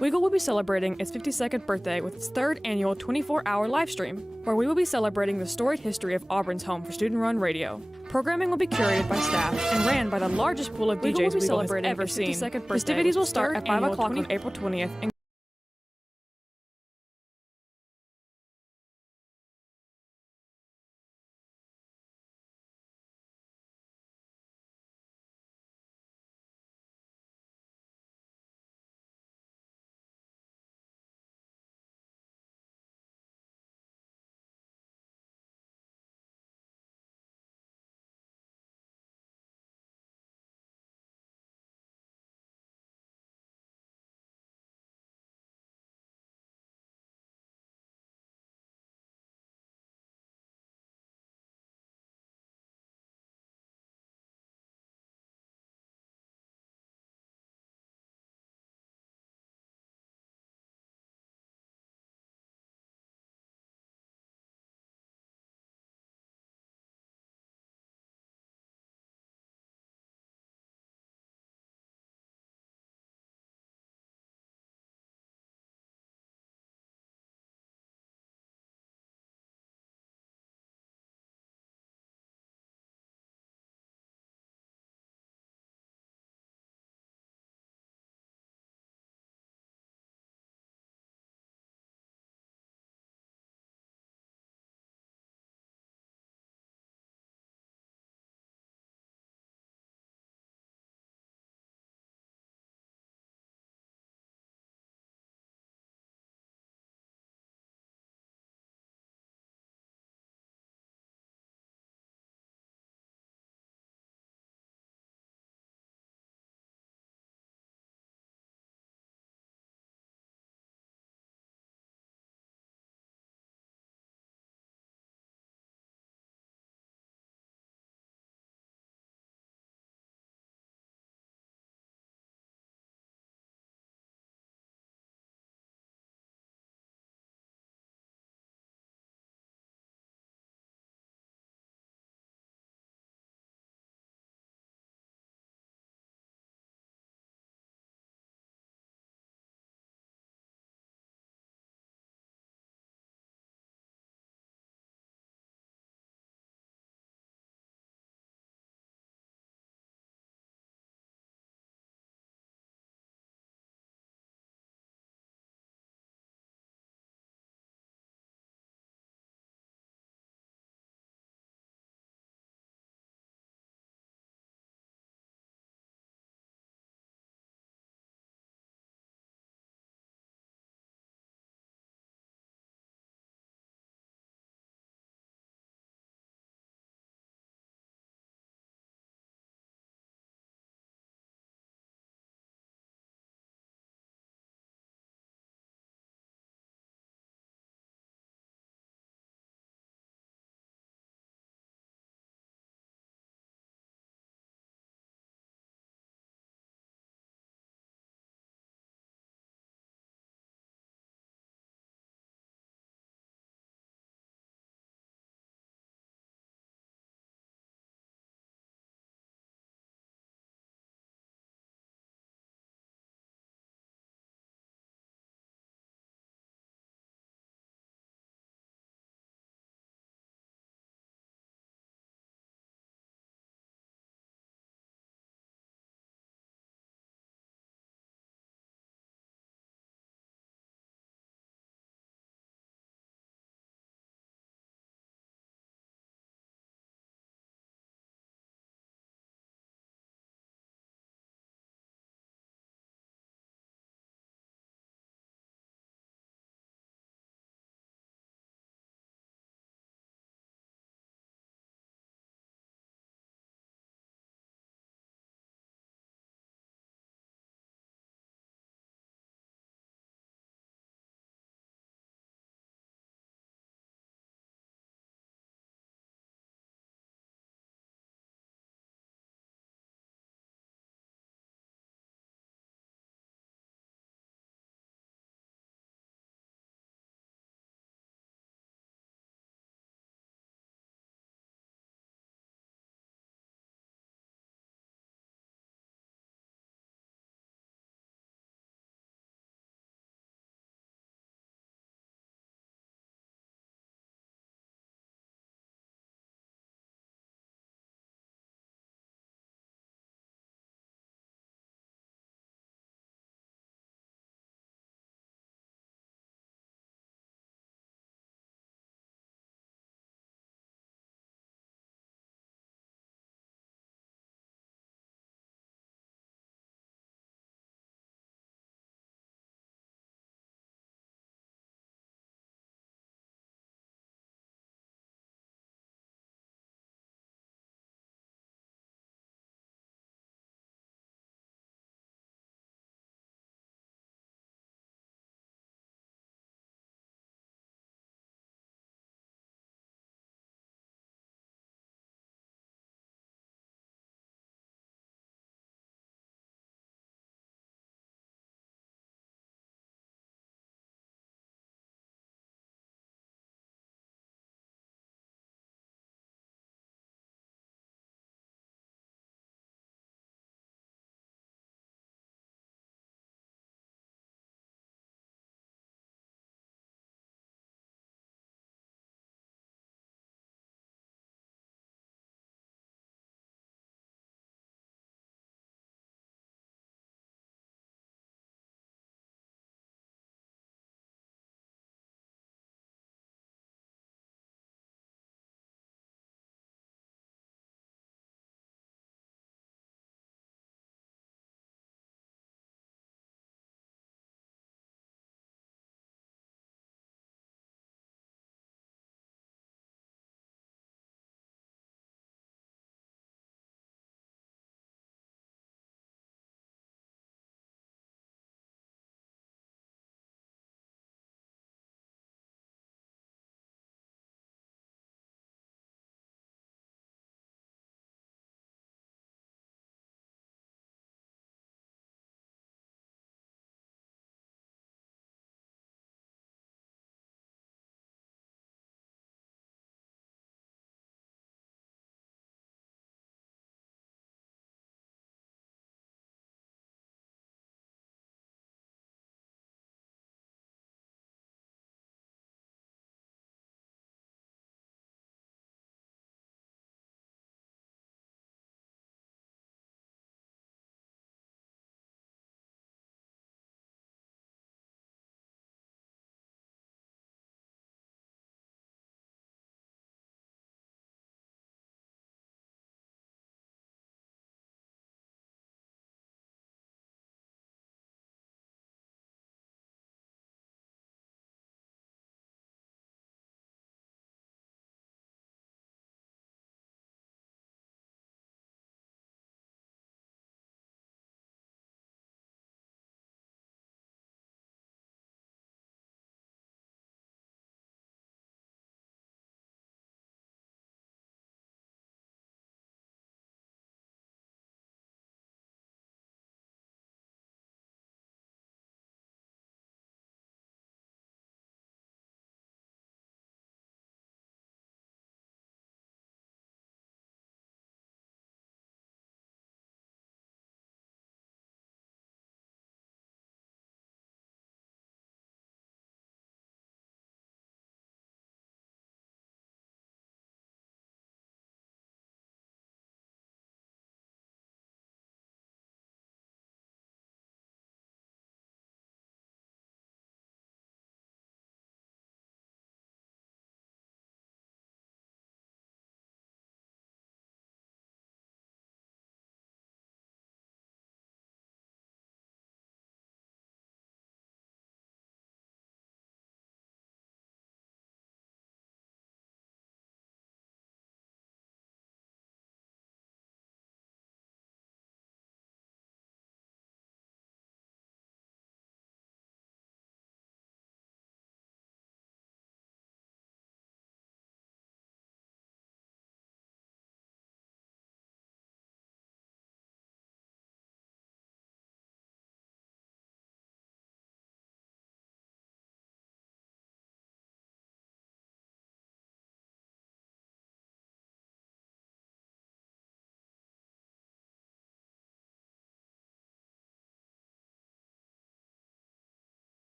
WEGL will be celebrating its 52nd birthday with its third annual 24-hour live stream, where we will be celebrating the storied history of Auburn's home for student-run radio. Programming will be curated by staff and ran by the largest pool of DJs WEGL has ever seen. Festivities will start at 5 o'clock on April 20th and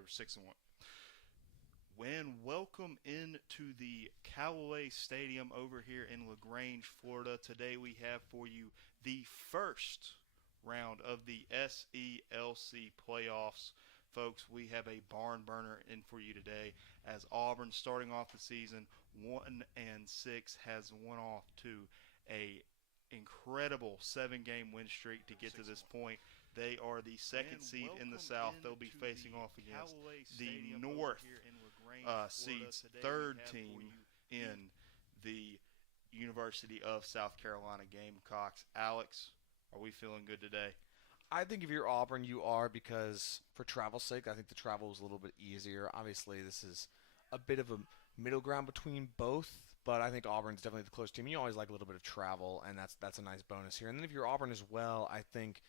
They were 6-1. Welcome into the Callaway Stadium over here in LaGrange, Florida. Today we have for you the first round of the SELC playoffs. Folks, we have a barn burner in for you today as Auburn, starting off the season 1-6, has won off to a incredible 7-game win streak to get to this point. They are the second seed in the South. They'll be facing off against the North seed's third team in the University of South Carolina Gamecocks. Alex, are we feeling good today? I think if you're Auburn, you are, because for travel's sake, I think the travel is a little bit easier. Obviously, this is a bit of a middle ground between both, but I think Auburn's definitely the close team. You always like a little bit of travel, and that's a nice bonus here. And then if you're Auburn as well, I think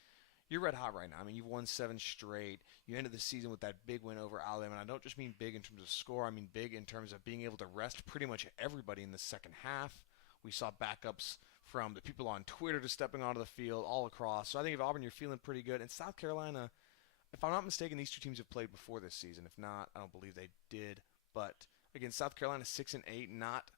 you're red hot right now. I mean, you've won 7 straight. You ended the season with that big win over Alabama, and I don't just mean big in terms of score. I mean big in terms of being able to rest pretty much everybody in the second half. We saw backups from the people on Twitter to stepping onto the field all across. So I think if Auburn, you're feeling pretty good. And South Carolina, if I'm not mistaken, these two teams have played before this season. If not, I don't believe they did. But again, South Carolina 6-8, not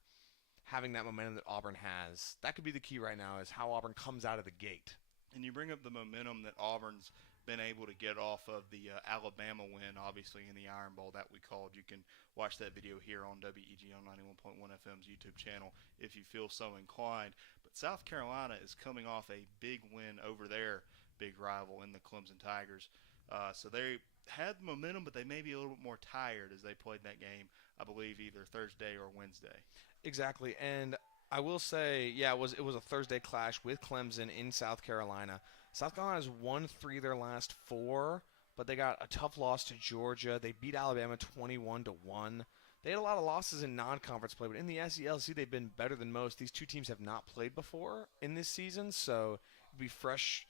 having that momentum that Auburn has. That could be the key right now, is how Auburn comes out of the gate. And you bring up the momentum that Auburn's been able to get off of the Alabama win, obviously, in the Iron Bowl that we called. You can watch that video here on WEGL 91.1 FM's YouTube channel if you feel so inclined. But South Carolina is coming off a big win over their big rival in the Clemson Tigers. So they had momentum, but they may be a little bit more tired as they played that game, I believe, either Thursday or Wednesday. Exactly, and I will say, yeah, it was a Thursday clash with Clemson in South Carolina. South Carolina's won 3 of their last 4, but they got a tough loss to Georgia. They beat Alabama 21-1. They had a lot of losses in non-conference play, but in the SELC they've been better than most. These two teams have not played before in this season, so it'll be fresh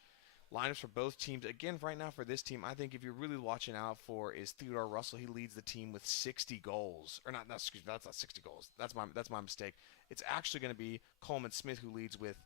lineups for both teams. Again, right now for this team, I think if you're really watching out for is Theodore Russell. He leads the team with 60 goals. Or not, excuse me, that's not 60 goals. That's my mistake. It's actually going to be Coleman Smith who leads with,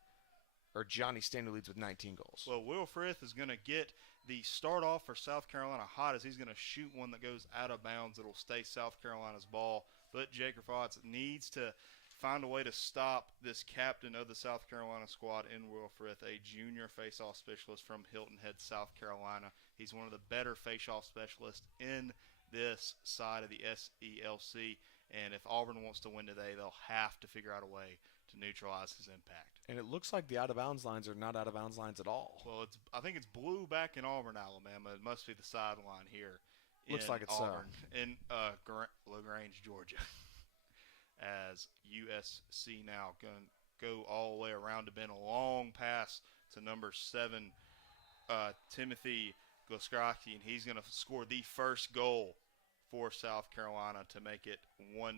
or Johnny Stan who leads with 19 goals. Well, Will Frith is going to get the start off for South Carolina hot as he's going to shoot one that goes out of bounds. It'll stay South Carolina's ball, but Jacob Fotts needs to find a way to stop this captain of the South Carolina squad in Will Frith, a junior face-off specialist from Hilton Head, South Carolina. He's one of the better face-off specialists in this side of the SELC, and if Auburn wants to win today, they'll have to figure out a way to neutralize his impact. And it looks like the out-of-bounds lines are not out-of-bounds lines at all. Well, I think it's blue back in Auburn, Alabama. It must be the sideline here. Looks like it's Auburn, in LaGrange, Georgia. As USC now going to go all the way around to bend a long pass to number 7, Timothy Glaskrowski, and he's going to score the first goal for South Carolina to make it 1-0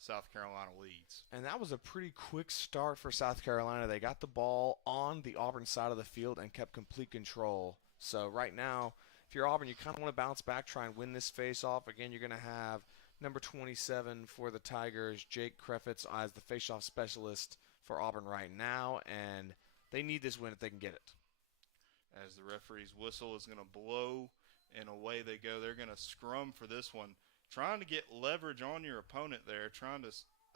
South Carolina leads. And that was a pretty quick start for South Carolina. They got the ball on the Auburn side of the field and kept complete control. So right now, if you're Auburn, you kind of want to bounce back, try and win this face-off. Again, you're going to have number 27 for the Tigers, Jake Krefitz, as the face-off specialist for Auburn right now, and they need this win if they can get it. As the referee's whistle is going to blow, and away they go. They're going to scrum for this one, trying to get leverage on your opponent there, trying to,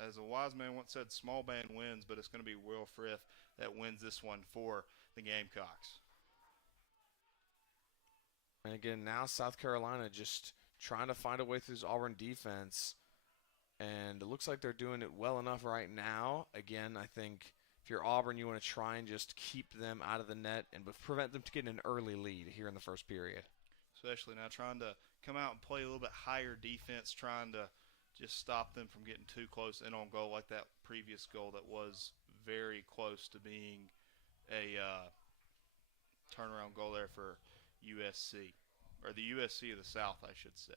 as a wise man once said, small band wins, but it's going to be Will Frith that wins this one for the Gamecocks. And again, now South Carolina just trying to find a way through this Auburn defense, and it looks like they're doing it well enough right now. Again, I think if you're Auburn, you want to try and just keep them out of the net and prevent them to get an early lead here in the first period. Especially now trying to come out and play a little bit higher defense, trying to just stop them from getting too close in on goal like that previous goal that was very close to being a turnaround goal there for USC. Or the USC of the South, I should say.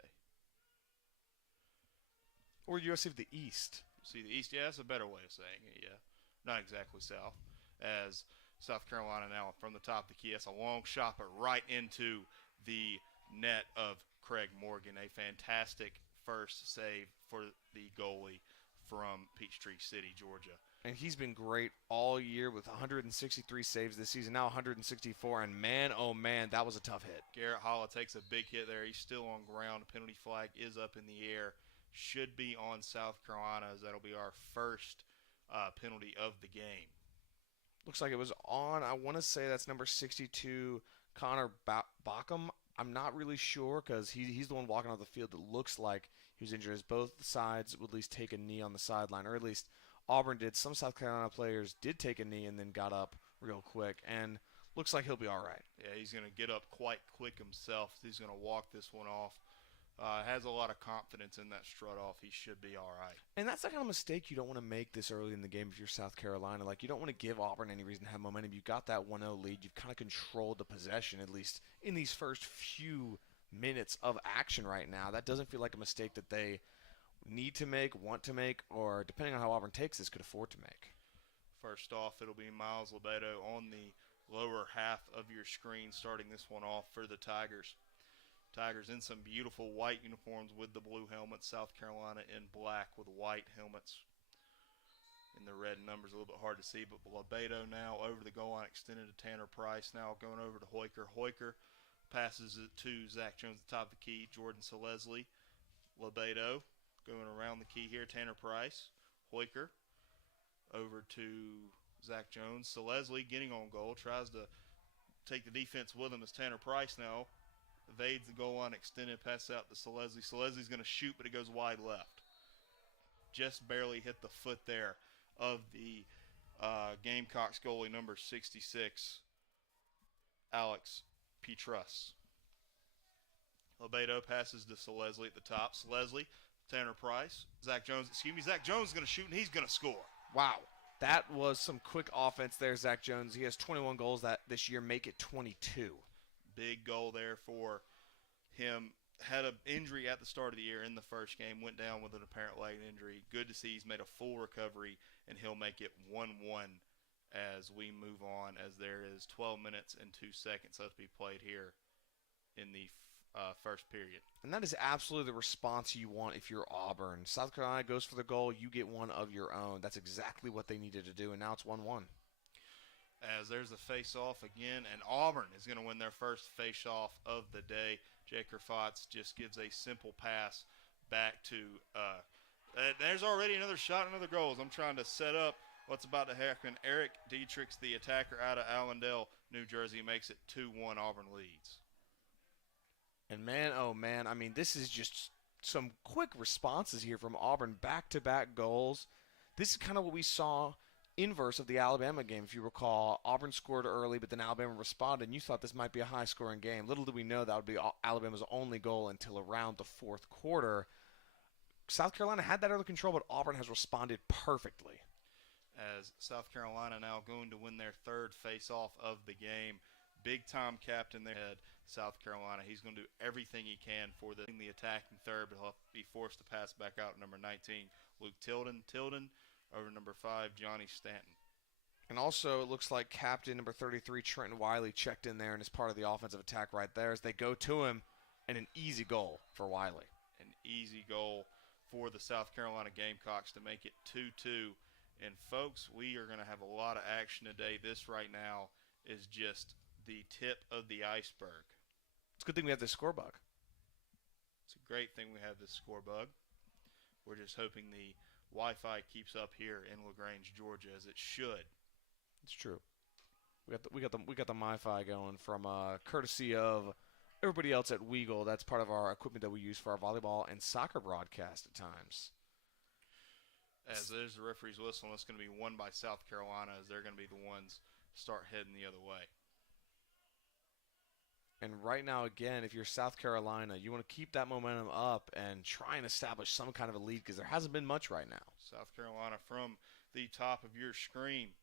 Or USC of the East. See, the East, yeah, that's a better way of saying it, yeah. Not exactly South. As South Carolina now from the top of the key, that's a long shot, but right into the net of Craig Morgan. A fantastic first save for the goalie from Peachtree City, Georgia. And he's been great all year with 163 saves this season, now 164. And man, oh man, that was a tough hit. Garrett Holla takes a big hit there. He's still on ground. The penalty flag is up in the air. Should be on South Carolina, as that'll be our first penalty of the game. Looks like it was on, I want to say that's number 62, Connor Bockham. I'm not really sure because he's the one walking off the field that looks like he was injured, as both sides would at least take a knee on the sideline, or at least Auburn did. Some South Carolina players did take a knee and then got up real quick, and looks like he'll be all right. Yeah, he's going to get up quite quick himself. He's going to walk this one off. Has a lot of confidence in that strut off. He should be all right. And that's the kind of mistake you don't want to make this early in the game if you're South Carolina. Like, you don't want to give Auburn any reason to have momentum. You've got that 1-0 lead. You've kind of controlled the possession, at least in these first few minutes of action right now. That doesn't feel like a mistake that they need to make, want to make, or depending on how Auburn takes this, could afford to make. First off, it'll be Miles Lebedo on the lower half of your screen starting this one off for the Tigers. Tigers in some beautiful white uniforms with the blue helmets. South Carolina in black with white helmets. In the red numbers, a little bit hard to see, but Lebedo now over the goal line, extended to Tanner Price. Now going over to Hoiker. Hoiker passes it to Zach Jones at the top of the key. Jordan Selesli. Lebedo going around the key here. Tanner Price. Hoiker over to Zach Jones. Selesli getting on goal. Tries to take the defense with him as Tanner Price now evades the goal line, extended, pass out to Selesli. Selesli's going to shoot, but it goes wide left. Just barely hit the foot there of the Gamecocks goalie, number 66, Alex Petrus. Lebedo passes to Selesli at the top. Selesli, Tanner Price, Zach Jones is going to shoot, and he's going to score. Wow. That was some quick offense there, Zach Jones. He has 21 goals this year, make it 22. Big goal there for him. Had an injury at the start of the year in the first game. Went down with an apparent leg injury. Good to see he's made a full recovery, and he'll make it 1-1 as we move on, as there is 12 minutes and 2 seconds left to be played here in the first period. And that is absolutely the response you want if you're Auburn. South Carolina goes for the goal. You get one of your own. That's exactly what they needed to do, and now it's 1-1. As there's a face-off again, and Auburn is going to win their first face-off of the day. Jake Kerfotz just gives a simple pass back to there's already another shot, another goal. I'm trying to set up what's about to happen. Eric Dietrichs, the attacker out of Allendale, New Jersey, makes it 2-1. Auburn leads. And man, oh man, I mean, this is just some quick responses here from Auburn. Back-to-back goals. This is kind of what we saw inverse of the Alabama game. If you recall, Auburn scored early, but then Alabama responded, and you thought this might be a high-scoring game. Little did we know that would be Alabama's only goal until around the fourth quarter. South Carolina had that early control, but Auburn has responded perfectly. As South Carolina now going to win their third face-off of the game. Big-time captain there at South Carolina. He's going to do everything he can for the attacking third, but he'll be forced to pass back out number 19, Luke Tilden. Over number 5, Johnny Stanton. And also, it looks like captain number 33, Trenton Wiley, checked in there and is part of the offensive attack right there as they go to him, and an easy goal for Wiley. An easy goal for the South Carolina Gamecocks to make it 2-2. And, folks, we are going to have a lot of action today. This right now is just the tip of the iceberg. It's a good thing we have this score bug. It's a great thing we have this score bug. We're just hoping the Wi-Fi keeps up here in LaGrange, Georgia, as it should. It's true. We got the Wi-Fi going from courtesy of everybody else at WEGL. That's part of our equipment that we use for our volleyball and soccer broadcast at times. As there's the referee's whistle, and it's going to be won by South Carolina, as they're going to be the ones start heading the other way. And right now, again, if you're South Carolina, you want to keep that momentum up and try and establish some kind of a lead because there hasn't been much right now. South Carolina from the top of your screen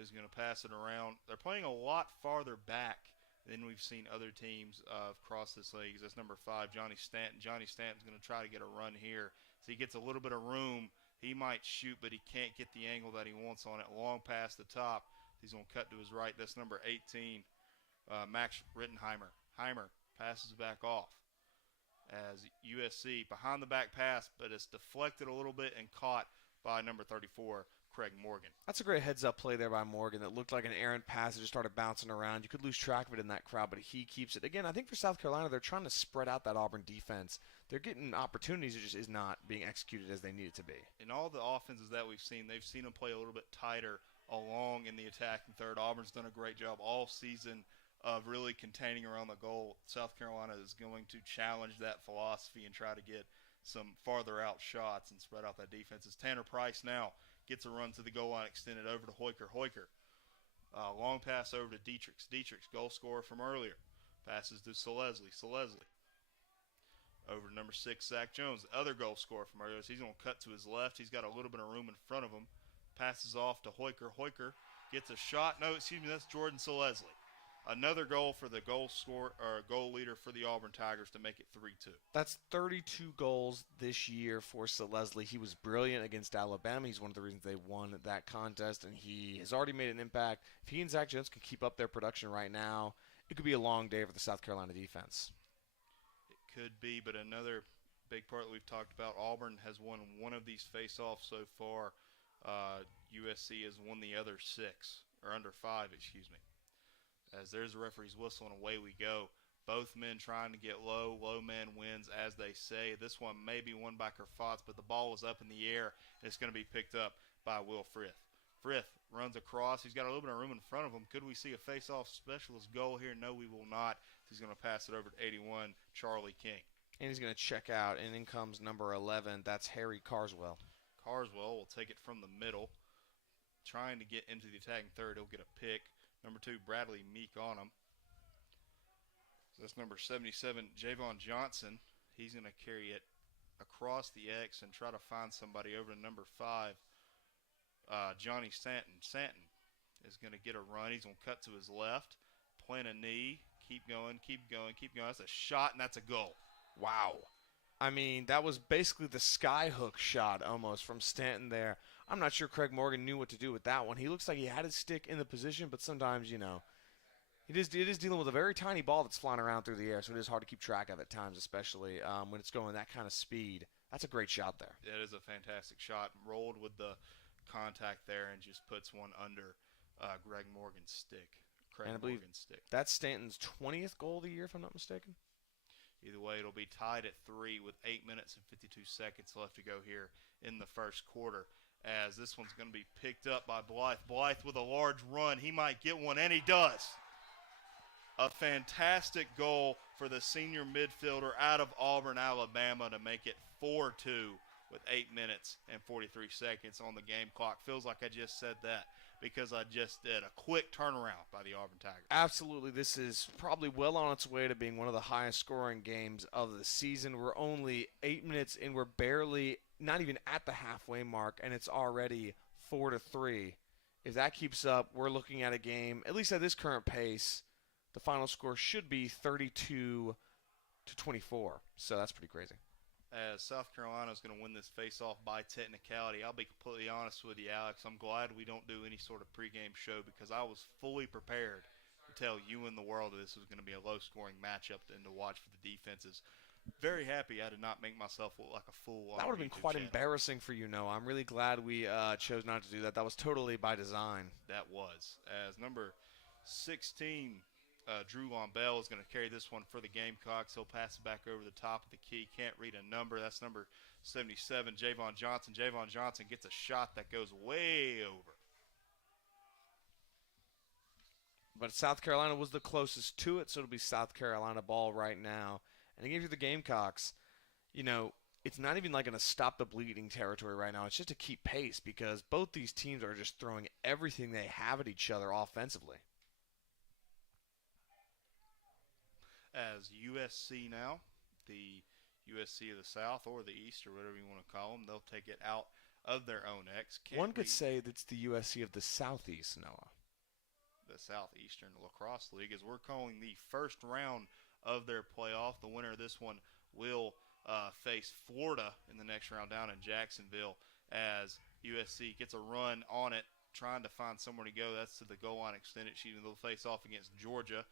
is going to pass it around. They're playing a lot farther back than we've seen other teams across this league. That's number 5, Johnny Stanton. Johnny Stanton's going to try to get a run here. So he gets a little bit of room. He might shoot, but he can't get the angle that he wants on it. Long past the top. He's going to cut to his right. That's number 18. Max Rittenheimer. Heimer passes back off as USC behind the back pass, but it's deflected a little bit and caught by number 34, Craig Morgan. That's a great heads-up play there by Morgan. That looked like an errant pass that just started bouncing around. You could lose track of it in that crowd, but he keeps it. Again, I think for South Carolina, they're trying to spread out that Auburn defense. They're getting opportunities. It just is not being executed as they need it to be. In all the offenses that we've seen, they've seen them play a little bit tighter along in the attacking third. Auburn's done a great job all season of really containing around the goal. South Carolina is going to challenge that philosophy and try to get some farther out shots and spread out that defense. As Tanner Price now gets a run to the goal line, extended over to Hoiker. Long pass over to Dietrichs. Dietrichs, goal scorer from earlier. Passes to Selesli. Over to number 6, Zach Jones, the other goal scorer from earlier. So he's going to cut to his left. He's got a little bit of room in front of him. Passes off to Hoiker. Hoiker gets a shot. No, excuse me, that's Jordan Selesli. Another goal for the goal leader for the Auburn Tigers to make it 3-2. That's 32 goals this year for Selesli. He was brilliant against Alabama. He's one of the reasons they won that contest, and he has already made an impact. If he and Zach Jones can keep up their production right now, it could be a long day for the South Carolina defense. It could be, but another big part that we've talked about, Auburn has won one of these face-offs so far. USC has won the other 6, or under 5, excuse me. As there's a referee's whistle and away we go. Both men trying to get low. Low man wins, as they say. This one may be won by Kerfots, but the ball is up in the air, and it's going to be picked up by Will Frith. Frith runs across. He's got a little bit of room in front of him. Could we see a face-off specialist goal here? No, we will not. He's going to pass it over to 81, Charlie King. And he's going to check out, and in comes number 11. That's Harry Carswell. Carswell will take it from the middle. Trying to get into the attacking third. He'll get a pick. Number 2, Bradley Meek on him. That's number 77, Javon Johnson. He's going to carry it across the X and try to find somebody over to number 5, Johnny Stanton. Stanton is going to get a run. He's going to cut to his left, plant a knee, keep going. That's a shot, and that's a goal. Wow. I mean, that was basically the skyhook shot almost from Stanton there. I'm not sure Craig Morgan knew what to do with that one. He looks like he had his stick in the position, but sometimes, it is dealing with a very tiny ball that's flying around through the air, so it is hard to keep track of at times, especially when it's going that kind of speed. That's a great shot there. That is a fantastic shot. Rolled with the contact there and just puts one under Greg Morgan's stick. That's Stanton's 20th goal of the year, if I'm not mistaken. Either way, it'll be tied at 3 with 8 minutes and 52 seconds left to go here in the first quarter, as this one's going to be picked up by Blythe. Blythe with a large run. He might get one, and he does. A fantastic goal for the senior midfielder out of Auburn, Alabama, to make it 4-2 with 8 minutes and 43 seconds on the game clock. Feels like I just said that because I just did. A quick turnaround by the Auburn Tigers. Absolutely. This is probably well on its way to being one of the highest scoring games of the season. We're only 8 minutes in. We're barely, not even at the halfway mark, and it's already 4-3. If that keeps up, we're looking at a game, at least at this current pace, the final score should be 32-24. So that's pretty crazy. As South Carolina is going to win this face-off by technicality. I'll be completely honest with you, Alex. I'm glad we don't do any sort of pregame show because I was fully prepared to tell you and the world that this was going to be a low-scoring matchup and to watch for the defenses. Very happy I did not make myself look like a fool. That would have been quite embarrassing for you, Noah. I'm really glad we chose not to do that. That was totally by design. That was. As number 16, Drew Lombell is going to carry this one for the Gamecocks. He'll pass it back over the top of the key. Can't read a number. That's number 77, Javon Johnson. Javon Johnson gets a shot that goes way over. But South Carolina was the closest to it, so it'll be South Carolina ball right now. And again, for the Gamecocks, it's not even like in a stop the bleeding territory right now. It's just to keep pace because both these teams are just throwing everything they have at each other offensively. As USC now, the USC of the South or the East or whatever you want to call them, they'll take it out of their own X. One could say that's the USC of the Southeast, Noah. The Southeastern Lacrosse League, as we're calling the first round of their playoff. The winner of this one will face Florida in the next round down in Jacksonville as USC gets a run on it, trying to find somewhere to go. That's to the goal line extended sheet, and they'll face off against Georgia.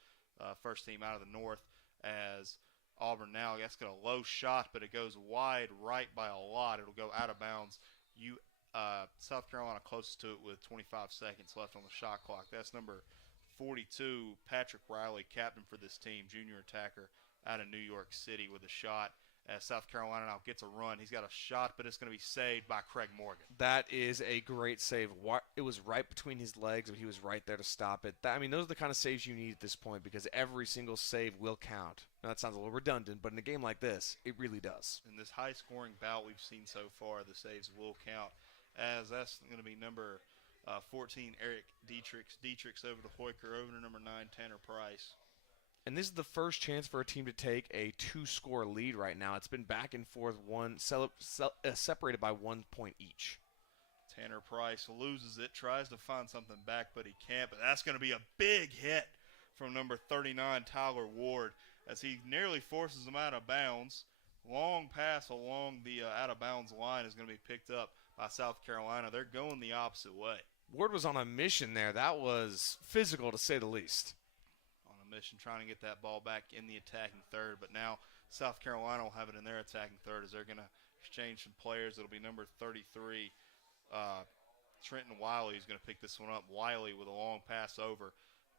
First team out of the North, as Auburn now, that's got a low shot, but it goes wide right by a lot. It'll go out of bounds. South Carolina closest to it with 25 seconds left on the shot clock. That's number 42, Patrick Riley, captain for this team, junior attacker out of New York City with a shot. As South Carolina now gets a run. He's got a shot, but it's going to be saved by Craig Morgan. That is a great save. It was right between his legs, but he was right there to stop it. Those are the kind of saves you need at this point because every single save will count. Now, that sounds a little redundant, but in a game like this, it really does. In this high-scoring bout we've seen so far, the saves will count, as that's going to be number 14, Eric Dietrichs. Dietrichs over to Hoyker, over to number 9, Tanner Price. And this is the first chance for a team to take a 2-score lead right now. It's been back and forth, separated by 1 point each. Tanner Price loses it, tries to find something back, but he can't. But that's going to be a big hit from number 39, Tyler Ward, as he nearly forces him out of bounds. Long pass along the out-of-bounds line is going to be picked up by South Carolina. They're going the opposite way. Ward was on a mission there. That was physical, to say the least. Mission trying to get that ball back in the attacking third, but now South Carolina will have it in their attacking third as they're going to exchange some players. It'll be number 33, Trenton Wiley, who's going to pick this one up. Wiley with a long pass over,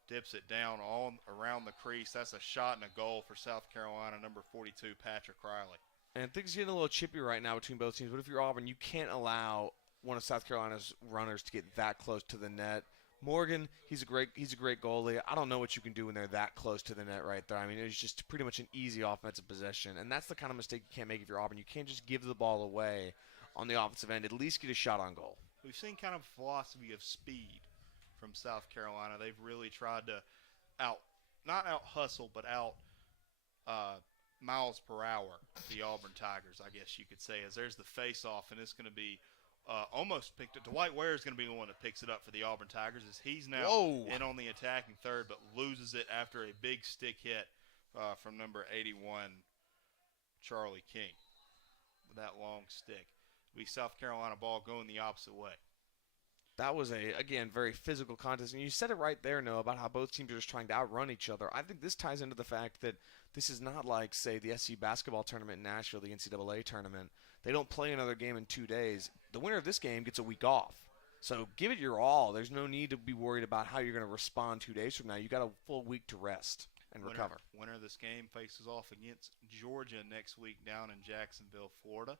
dips it down all around the crease. That's a shot and a goal for South Carolina, number 42, Patrick Riley. And things are getting a little chippy right now between both teams, but if you're Auburn, you can't allow one of South Carolina's runners to get that close to the net. Morgan, he's a great goalie. I don't know what you can do when they're that close to the net right there. I mean, it was just pretty much an easy offensive possession, and that's the kind of mistake you can't make if you're Auburn. You can't just give the ball away on the offensive end. At least get a shot on goal. We've seen kind of a philosophy of speed from South Carolina. They've really tried to not out hustle, but out miles per hour the Auburn Tigers, I guess you could say, as there's the face-off, and it's going to be almost picked up. Dwight Ware is going to be the one that picks it up for the Auburn Tigers, as he's now in on the attacking third, but loses it after a big stick hit from number 81, Charlie King, with that long stick. It'll be South Carolina ball going the opposite way. That was again, very physical contest. And you said it right there, Noah, about how both teams are just trying to outrun each other. I think this ties into the fact that this is not like, say, the SC basketball tournament in Nashville, the NCAA tournament. They don't play another game in 2 days. The winner of this game gets a week off. So give it your all. There's no need to be worried about how you're going to respond 2 days from now. You got a full week to rest and recover. Winner of this game faces off against Georgia next week down in Jacksonville, Florida.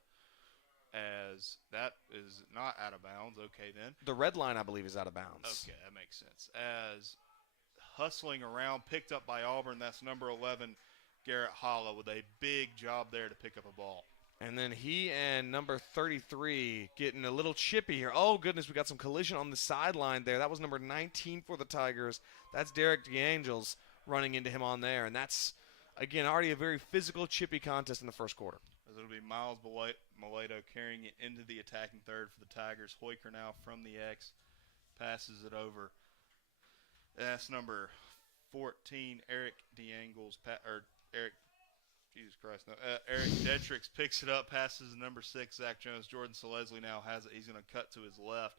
As that is not out of bounds. Okay, then. The red line, I believe, is out of bounds. Okay, that makes sense. As hustling around, picked up by Auburn, that's number 11, Garrett Holla, with a big job there to pick up a ball. And then he and number 33 getting a little chippy here. Oh, goodness, we got some collision on the sideline there. That was number 19 for the Tigers. That's Derek DeAngels running into him on there. And that's, again, already a very physical, chippy contest in the first quarter. It'll be Miles Mileto carrying it into the attacking third for the Tigers. Hoyker now from the X passes it over. That's number 14, Eric DeAngles. Eric Dietrichs picks it up, passes to number 6, Zach Jones. Jordan Selesny now has it. He's going to cut to his left.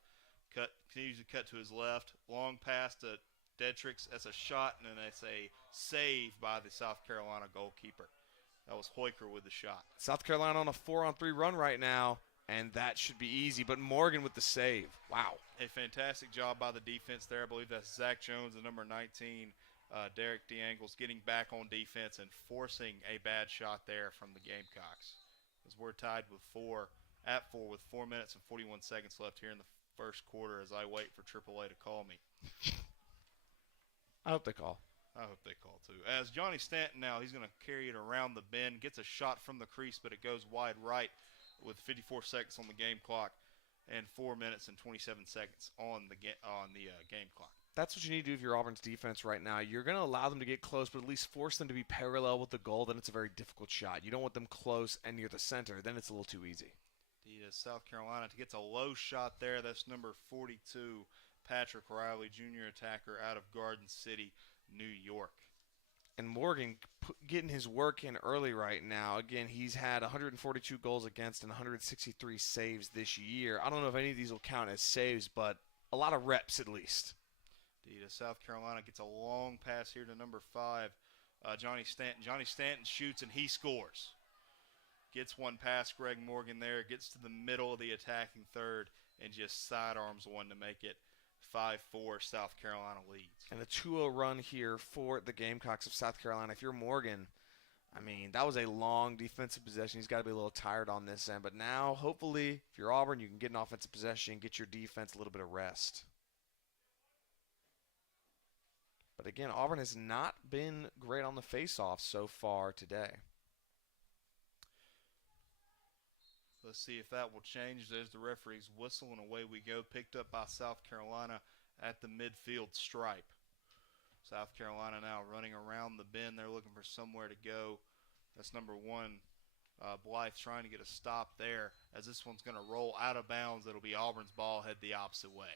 Continues to cut to his left. Long pass to Dietrichs. That's a shot, and then that's a save by the South Carolina goalkeeper. That was Hoyker with the shot. South Carolina on a 4-on-3 run right now, and that should be easy. But Morgan with the save. Wow. A fantastic job by the defense there. I believe that's Zach Jones, the number 19, Derek DeAngles, getting back on defense and forcing a bad shot there from the Gamecocks. As we're tied with 4 with 4 minutes and 41 seconds left here in the first quarter as I wait for AAA to call me. I hope they call. I hope they call too. As Johnny Stanton now, he's going to carry it around the bend, gets a shot from the crease, but it goes wide right with 54 seconds on the game clock and 4 minutes and 27 seconds on the game clock. That's what you need to do if you're Auburn's defense right now. You're going to allow them to get close, but at least force them to be parallel with the goal. Then it's a very difficult shot. You don't want them close and near the center. Then it's a little too easy. South Carolina gets a low shot there. That's number 42, Patrick Riley, junior attacker out of Garden City, New York. And Morgan getting his work in early right now. Again, he's had 142 goals against and 163 saves this year. I don't know if any of these will count as saves, but a lot of reps at least. South Carolina gets a long pass here to number 5, Johnny Stanton. Johnny Stanton shoots and he scores. Gets one past Greg Morgan there, gets to the middle of the attacking third, and just sidearms one to make it 5-4. South Carolina leads. And a 2-0 run here for the Gamecocks of South Carolina. If you're Morgan, I mean, that was a long defensive possession. He's got to be a little tired on this end. But now, hopefully, if you're Auburn, you can get an offensive possession and get your defense a little bit of rest. But again, Auburn has not been great on the face-off so far today. Let's see if that will change. There's the referee's whistle, and away we go. Picked up by South Carolina at the midfield stripe. South Carolina now running around the bend. They're looking for somewhere to go. That's number 1. Blythe trying to get a stop there as this one's going to roll out of bounds. It'll be Auburn's ball, head the opposite way.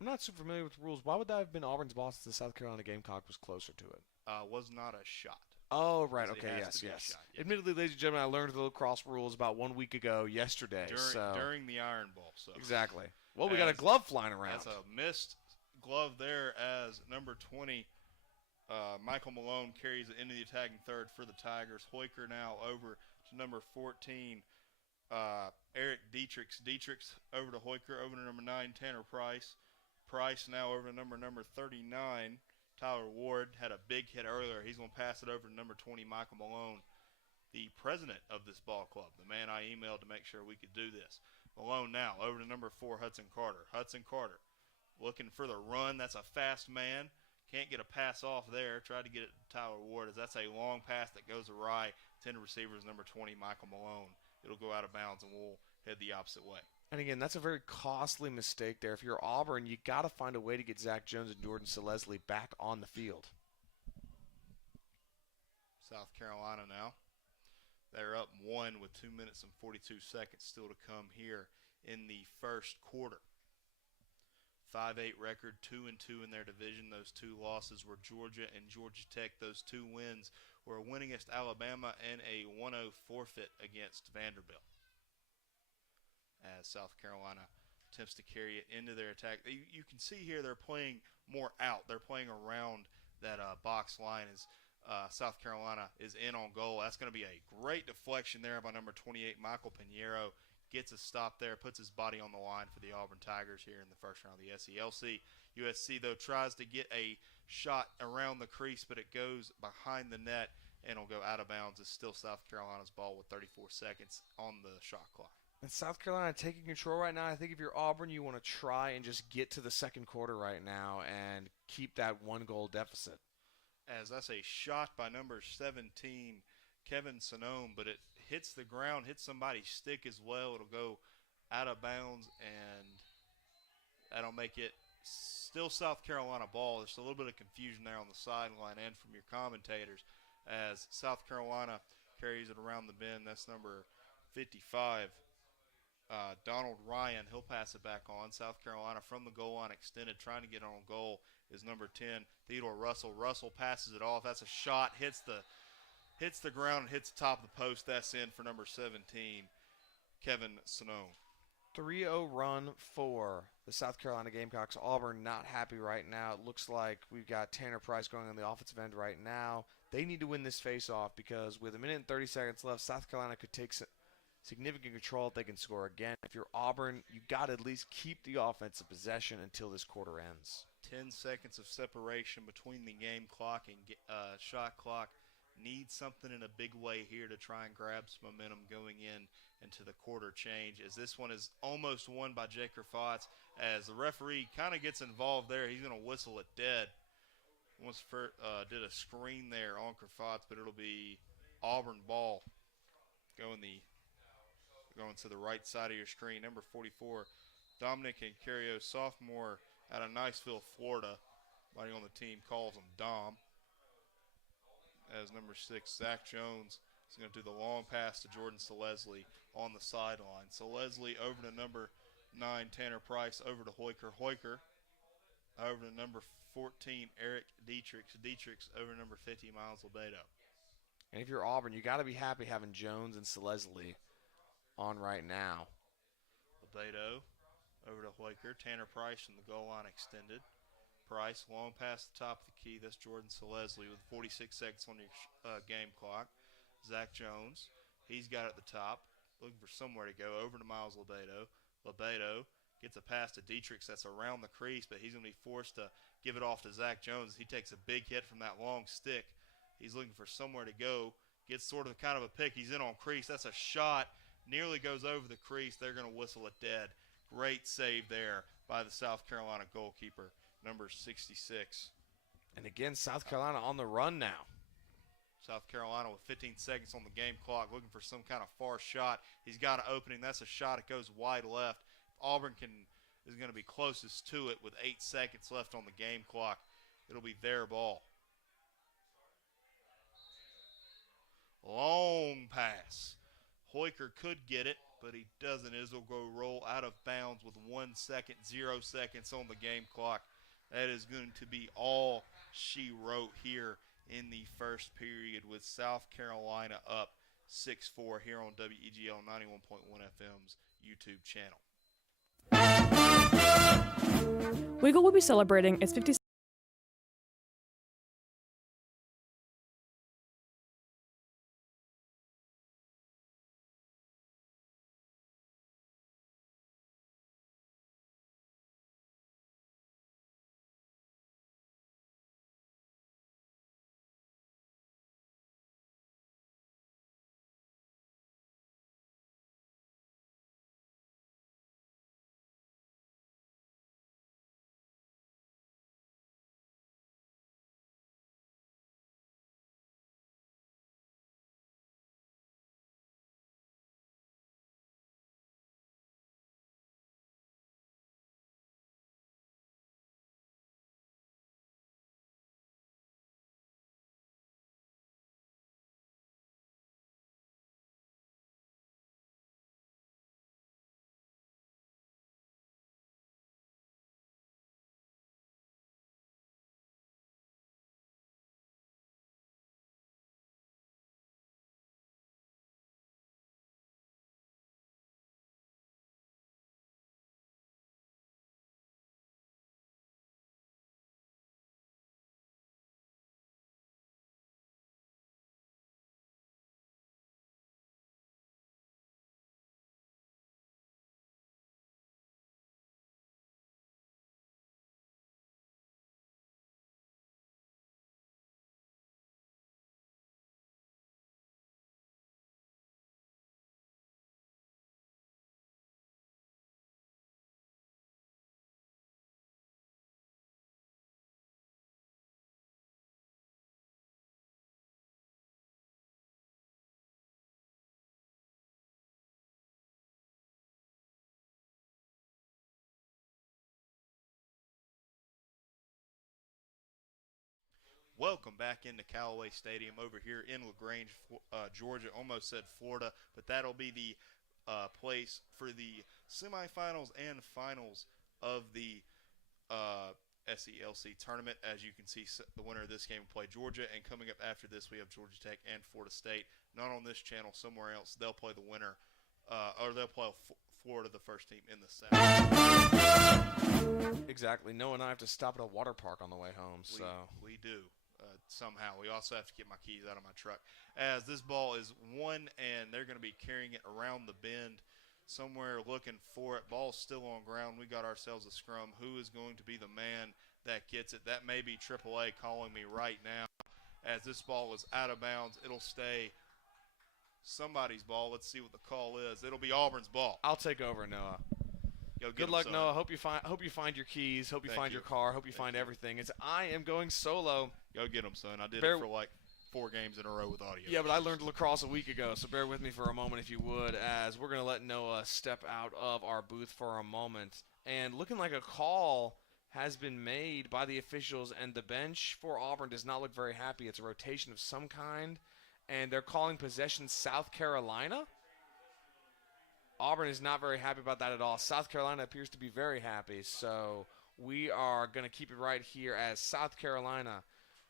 I'm not super familiar with the rules. Why would that have been Auburn's ball since the South Carolina Gamecock was closer to it? Was not a shot. Oh, right. Okay, yes. Yes. Admittedly, ladies and gentlemen, I learned the lacrosse rules about 1 week ago yesterday. During the Iron Bowl. So. Exactly. Well, we got a glove flying around. That's a missed glove there as number 20, Michael Malone, carries it into the attacking third for the Tigers. Hoiker now over to number 14, Eric Dietrichs. Dietrichs over to Hoiker, over to number 9, Tanner Price. Price now over to number 39, Tyler Ward. Had a big hit earlier. He's going to pass it over to number 20, Michael Malone, the president of this ball club, the man I emailed to make sure we could do this. Malone now over to number 4, Hudson Carter. Hudson Carter looking for the run. That's a fast man. Can't get a pass off there. Tried to get it to Tyler Ward as that's a long pass that goes awry. 10 receivers, number 20, Michael Malone. It'll go out of bounds and we'll head the opposite way. And again, that's a very costly mistake there. If you're Auburn, you got to find a way to get Zach Jones and Jordan Selesli back on the field. South Carolina now. They're up 1 with 2 minutes and 42 seconds still to come here in the first quarter. 5-8 record, 2-2 in their division. Those 2 losses were Georgia and Georgia Tech. Those 2 wins were a win against Alabama and a 1-0 forfeit against Vanderbilt. As South Carolina attempts to carry it into their attack. You can see here they're playing more out. They're playing around that box line as South Carolina is in on goal. That's going to be a great deflection there by number 28, Michael Pinheiro. Gets a stop there, puts his body on the line for the Auburn Tigers here in the first round of the SELC. USC, though, tries to get a shot around the crease, but it goes behind the net and will go out of bounds. It's still South Carolina's ball with 34 seconds on the shot clock. And South Carolina taking control right now. I think if you're Auburn, you want to try and just get to the second quarter right now and keep that 1-goal deficit. As that's a shot by number 17, Kevin Sonome, but it hits the ground, hits somebody's stick as well. It'll go out of bounds, and that'll make it still South Carolina ball. There's a little bit of confusion there on the sideline and from your commentators as South Carolina carries it around the bend. That's number 55. Donald Ryan, he'll pass it back on. South Carolina from the goal line extended, trying to get on goal is number 10, Theodore Russell. Russell passes it off. That's a shot, hits the ground and hits the top of the post. That's in for number 17, Kevin Sonome. 3-0 run for the South Carolina Gamecocks. Auburn not happy right now. It looks like we've got Tanner Price going on the offensive end right now. They need to win this face-off because with 1 minute and 30 seconds left, South Carolina could take significant control if they can score again. If you're Auburn, you got to at least keep the offensive possession until this quarter ends. 10 seconds of separation between the game clock and shot clock. Need something in a big way here to try and grab some momentum going into the quarter change, as this one is almost won by Jake Fotts. As the referee kind of gets involved there, he's going to whistle it dead. Once did a screen there on Crafatz, but it'll be Auburn ball going to the right side of your screen. Number 44, Dominic Encario, sophomore out of Niceville, Florida. Everybody on the team calls him Dom. As number 6, Zach Jones is going to do the long pass to Jordan Selesli on the sideline. Selesli over to number 9, Tanner Price, over to Hoiker. Hoiker over to number 14, Eric Dietrichs. Dietrichs over to number 50, Miles Lebedo. And if you're Auburn, you got to be happy having Jones and Selesli on right now. Lebedo over to Hoiker. Tanner Price from the goal line extended. Price, long past the top of the key. That's Jordan Selesli with 46 seconds on your game clock. Zach Jones, he's got it at the top, looking for somewhere to go. Over to Miles Lebedo. Lebedo gets a pass to Dietrich that's around the crease, but he's going to be forced to give it off to Zach Jones. He takes a big hit from that long stick. He's looking for somewhere to go. Gets sort of kind of a pick. He's in on crease. That's a shot. Nearly goes over the crease. They're going to whistle it dead. Great save there by the South Carolina goalkeeper, number 66. And again, South Carolina on the run now. South Carolina with 15 seconds on the game clock, looking for some kind of far shot. He's got an opening. That's a shot. It goes wide left. Auburn is going to be closest to it with 8 seconds left on the game clock. It'll be their ball. Long pass. Hoiker could get it, but he doesn't. It'll go roll out of bounds with 1 second, 0 seconds on the game clock. That is going to be all she wrote here in the first period, with South Carolina up 6-4 here on WEGL 91.1 FM's YouTube channel. WEGL will be celebrating its 50th. Welcome back into Callaway Stadium over here in LaGrange, Georgia. Almost said Florida, but that'll be the place for the semifinals and finals of the SELC tournament. As you can see, the winner of this game will play Georgia, and coming up after this, we have Georgia Tech and Florida State. Not on this channel, somewhere else. They'll play the winner, or they'll play Florida, the first team in the South. Exactly. Noah and I have to stop at a water park on the way home. We do. Somehow. We also have to get my keys out of my truck. As this ball is won, and they're going to be carrying it around the bend somewhere looking for it. Ball's still on ground. We got ourselves a scrum. Who is going to be the man that gets it? That may be AAA calling me right now. As this ball is out of bounds, it'll stay somebody's ball. Let's see what the call is. It'll be Auburn's ball. I'll take over, Noah. Good luck, Noah. Hope you find your keys. Hope you find your car. Hope you find everything. I am going solo. Go get them, son. I did it for like 4 games in a row with audio. Yeah, but I learned lacrosse a week ago, so bear with me for a moment if you would, as we're going to let Noah step out of our booth for a moment. And looking like a call has been made by the officials, and the bench for Auburn does not look very happy. It's a rotation of some kind, and they're calling possession South Carolina. Auburn is not very happy about that at all. South Carolina appears to be very happy, so we are going to keep it right here as South Carolina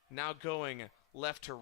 now going left to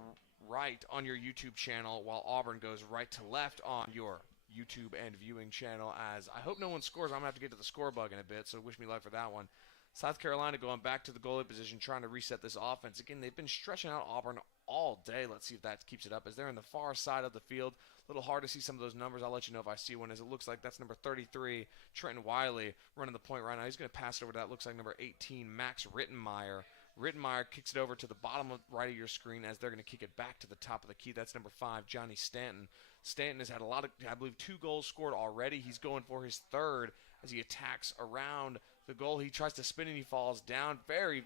right on your YouTube channel, while Auburn goes right to left on your YouTube and viewing channel. As I hope no one scores. I'm going to have to get to the score bug in a bit, so wish me luck for that one. South Carolina going back to the goalie position, trying to reset this offense. Again, they've been stretching out Auburn all day. Let's see if that keeps it up, as they're on the far side of the field. A little hard to see some of those numbers. I'll let you know if I see one, as it looks like that's number 33, Trenton Wiley, running the point right now. He's going to pass it over to that. Looks like number 18, Max Rittenmeyer. Rittenmeyer kicks it over to the bottom right of your screen, as they're going to kick it back to the top of the key. That's number 5, Johnny Stanton. Stanton has had a lot of, I believe, 2 goals scored already. He's going for his 3rd as he attacks around the goal. He tries to spin and he falls down. Very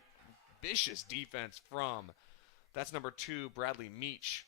vicious defense from, that's number 2, Bradley Meek,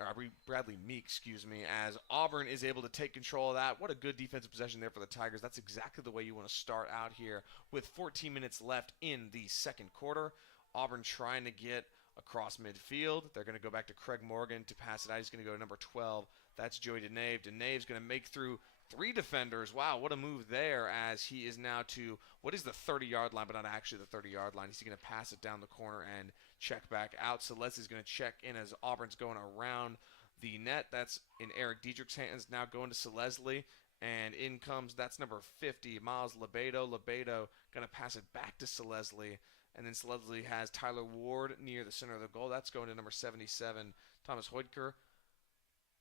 as Auburn is able to take control of that. What a good defensive possession there for the Tigers. That's exactly the way you want to start out here with 14 minutes left in the second quarter. Auburn trying to get across midfield. They're going to go back to Craig Morgan to pass it out. He's going to go to number 12. That's Joey DeNave. DeNave's going to make through 3 defenders. Wow, what a move there, as he is now to what is the 30-yard line, but not actually the 30-yard line. He's going to pass it down the corner and check back out. Celeste is going to check in as Auburn's going around the net. That's in Eric Diedrich's hands. Now going to Selesli, and in comes, that's number 50, Miles Lebedo. Lebedo going to pass it back to Selesli, and then Selesli has Tyler Ward near the center of the goal. That's going to number 77, Thomas Hoidker.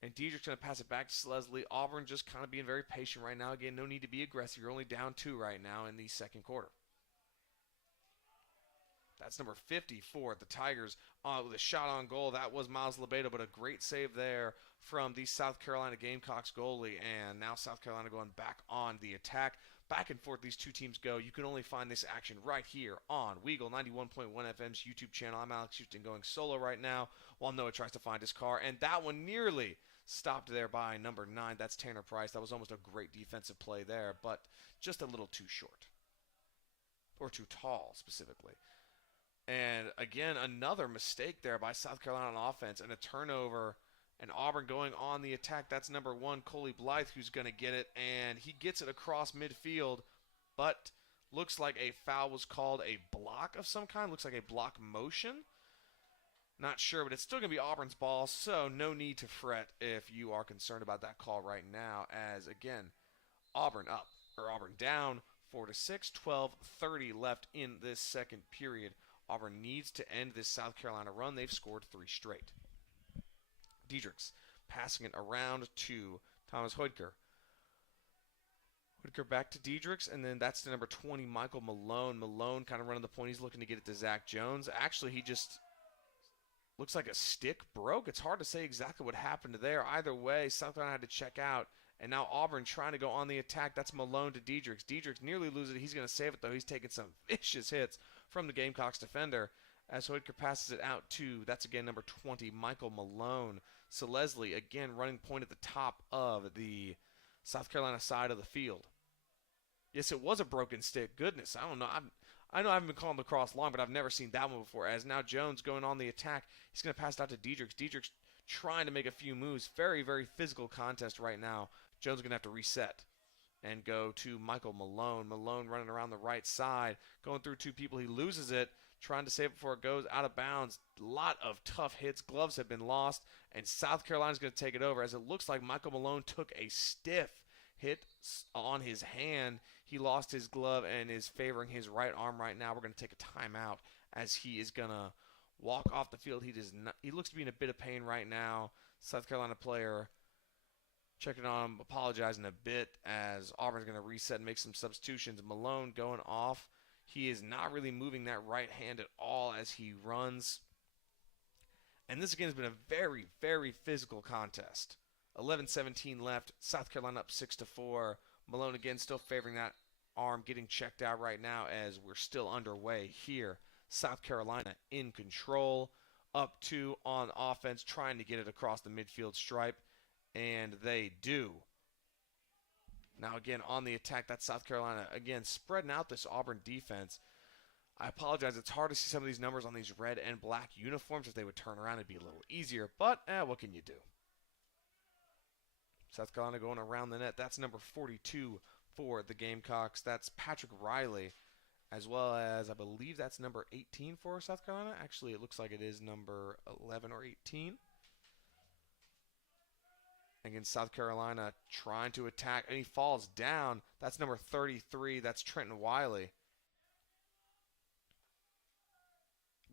And Diedrich's going to pass it back to Selesli. Auburn just kind of being very patient right now. Again, no need to be aggressive. You're only down 2 right now in the second quarter. That's number 50 for the Tigers with a shot on goal. That was Miles Lebedo, but a great save there from the South Carolina Gamecocks goalie. And now South Carolina going back on the attack. Back and forth these two teams go. You can only find this action right here on WEGL 91.1 FM's YouTube channel. I'm Alex Houston going solo right now while Noah tries to find his car. And that one nearly stopped there by number 9. That's Tanner Price. That was almost a great defensive play there, but just a little too short. Or too tall, specifically. And again, another mistake there by South Carolina on offense, and a turnover, and Auburn going on the attack. That's number 1, Coley Blythe, who's going to get it, and he gets it across midfield, but looks like a foul was called, a block of some kind. Looks like a block motion. Not sure, but it's still going to be Auburn's ball, so no need to fret if you are concerned about that call right now, as again, Auburn down 4-6, 12:30 left in this second period. Auburn needs to end this South Carolina run. They've scored 3 straight. Diedrichs passing it around to Thomas Hoidker. Hoidker back to Diedrichs, and then that's to number 20, Michael Malone. Malone kind of running the point. He's looking to get it to Zach Jones. Actually, he just looks like a stick broke. It's hard to say exactly what happened there. Either way, South Carolina had to check out. And now Auburn trying to go on the attack. That's Malone to Diedrichs. Diedrichs nearly loses it. He's going to save it, though. He's taking some vicious hits from the Gamecocks defender as Hoidker passes it out to, that's again number 20, Michael Malone. Selesli, again, running point at the top of the South Carolina side of the field. Yes, it was a broken stick. Goodness, I don't know. I know I haven't been calling lacrosse long, but I've never seen that one before. As now Jones going on the attack. He's going to pass it out to Diedrichs. Diedrichs trying to make a few moves. Very, very physical contest right now. Jones is going to have to reset and go to Michael Malone. Malone running around the right side, going through 2 people. He loses it, trying to save it before it goes out of bounds. A lot of tough hits. Gloves have been lost, and South Carolina's going to take it over, as it looks like Michael Malone took a stiff hit on his hand. He lost his glove and is favoring his right arm right now. We're going to take a timeout as he is going to walk off the field. He looks to be in a bit of pain right now. South Carolina player checking on him, apologizing a bit, as Auburn's going to reset and make some substitutions. Malone going off. He is not really moving that right hand at all as he runs. And this again has been a very, very physical contest. 11:17 left. South Carolina up 6-4. Malone again still favoring that arm, getting checked out right now as we're still underway here. South Carolina in control. Up 2 on offense, trying to get it across the midfield stripe. And they do. Now again on the attack, that's South Carolina again spreading out this Auburn defense. I apologize, it's hard to see some of these numbers on these red and black uniforms. If they would turn around, it'd be a little easier, but what can you do? South Carolina going around the net. That's number 42 for the Gamecocks. That's Patrick Riley, as well as I believe that's number 18 for South Carolina. Actually, it looks like it is number 11 or 18. Again, South Carolina trying to attack, and he falls down. That's number 33. That's Trenton Wiley.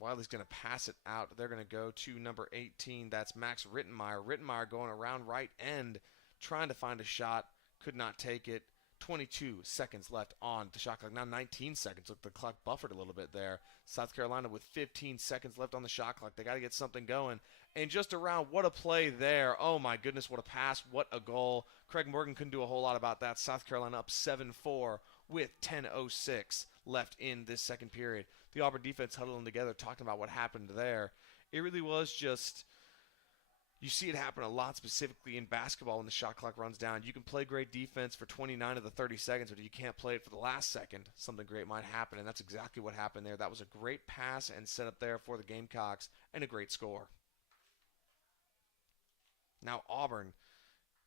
Wiley's going to pass it out. They're going to go to number 18. That's Max Rittenmeyer. Rittenmeyer going around right end, trying to find a shot. Could not take it. 22 seconds left on the shot clock. Now 19 seconds. Look, the clock buffered a little bit there. South Carolina with 15 seconds left on the shot clock. They got to get something going. And just around, what a play there. Oh, my goodness, what a pass. What a goal. Craig Morgan couldn't do a whole lot about that. South Carolina up 7-4 with 10:06 left in this second period. The Auburn defense huddling together, talking about what happened there. It really was just, you see it happen a lot, specifically in basketball when the shot clock runs down. You can play great defense for 29 of the 30 seconds, but if you can't play it for the last second, something great might happen, and that's exactly what happened there. That was a great pass and setup there for the Gamecocks, and a great score. Now Auburn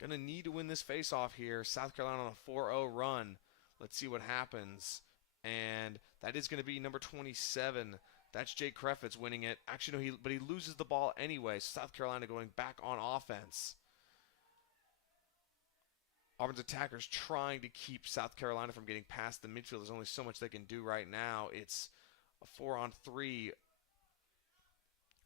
going to need to win this face-off here. South Carolina on a 4-0 run. Let's see what happens. And that is going to be number 27. That's Jake Krefitz winning it. Actually, no, but he loses the ball anyway. South Carolina going back on offense. Auburn's attackers trying to keep South Carolina from getting past the midfield. There's only so much they can do right now. It's a 4-on-3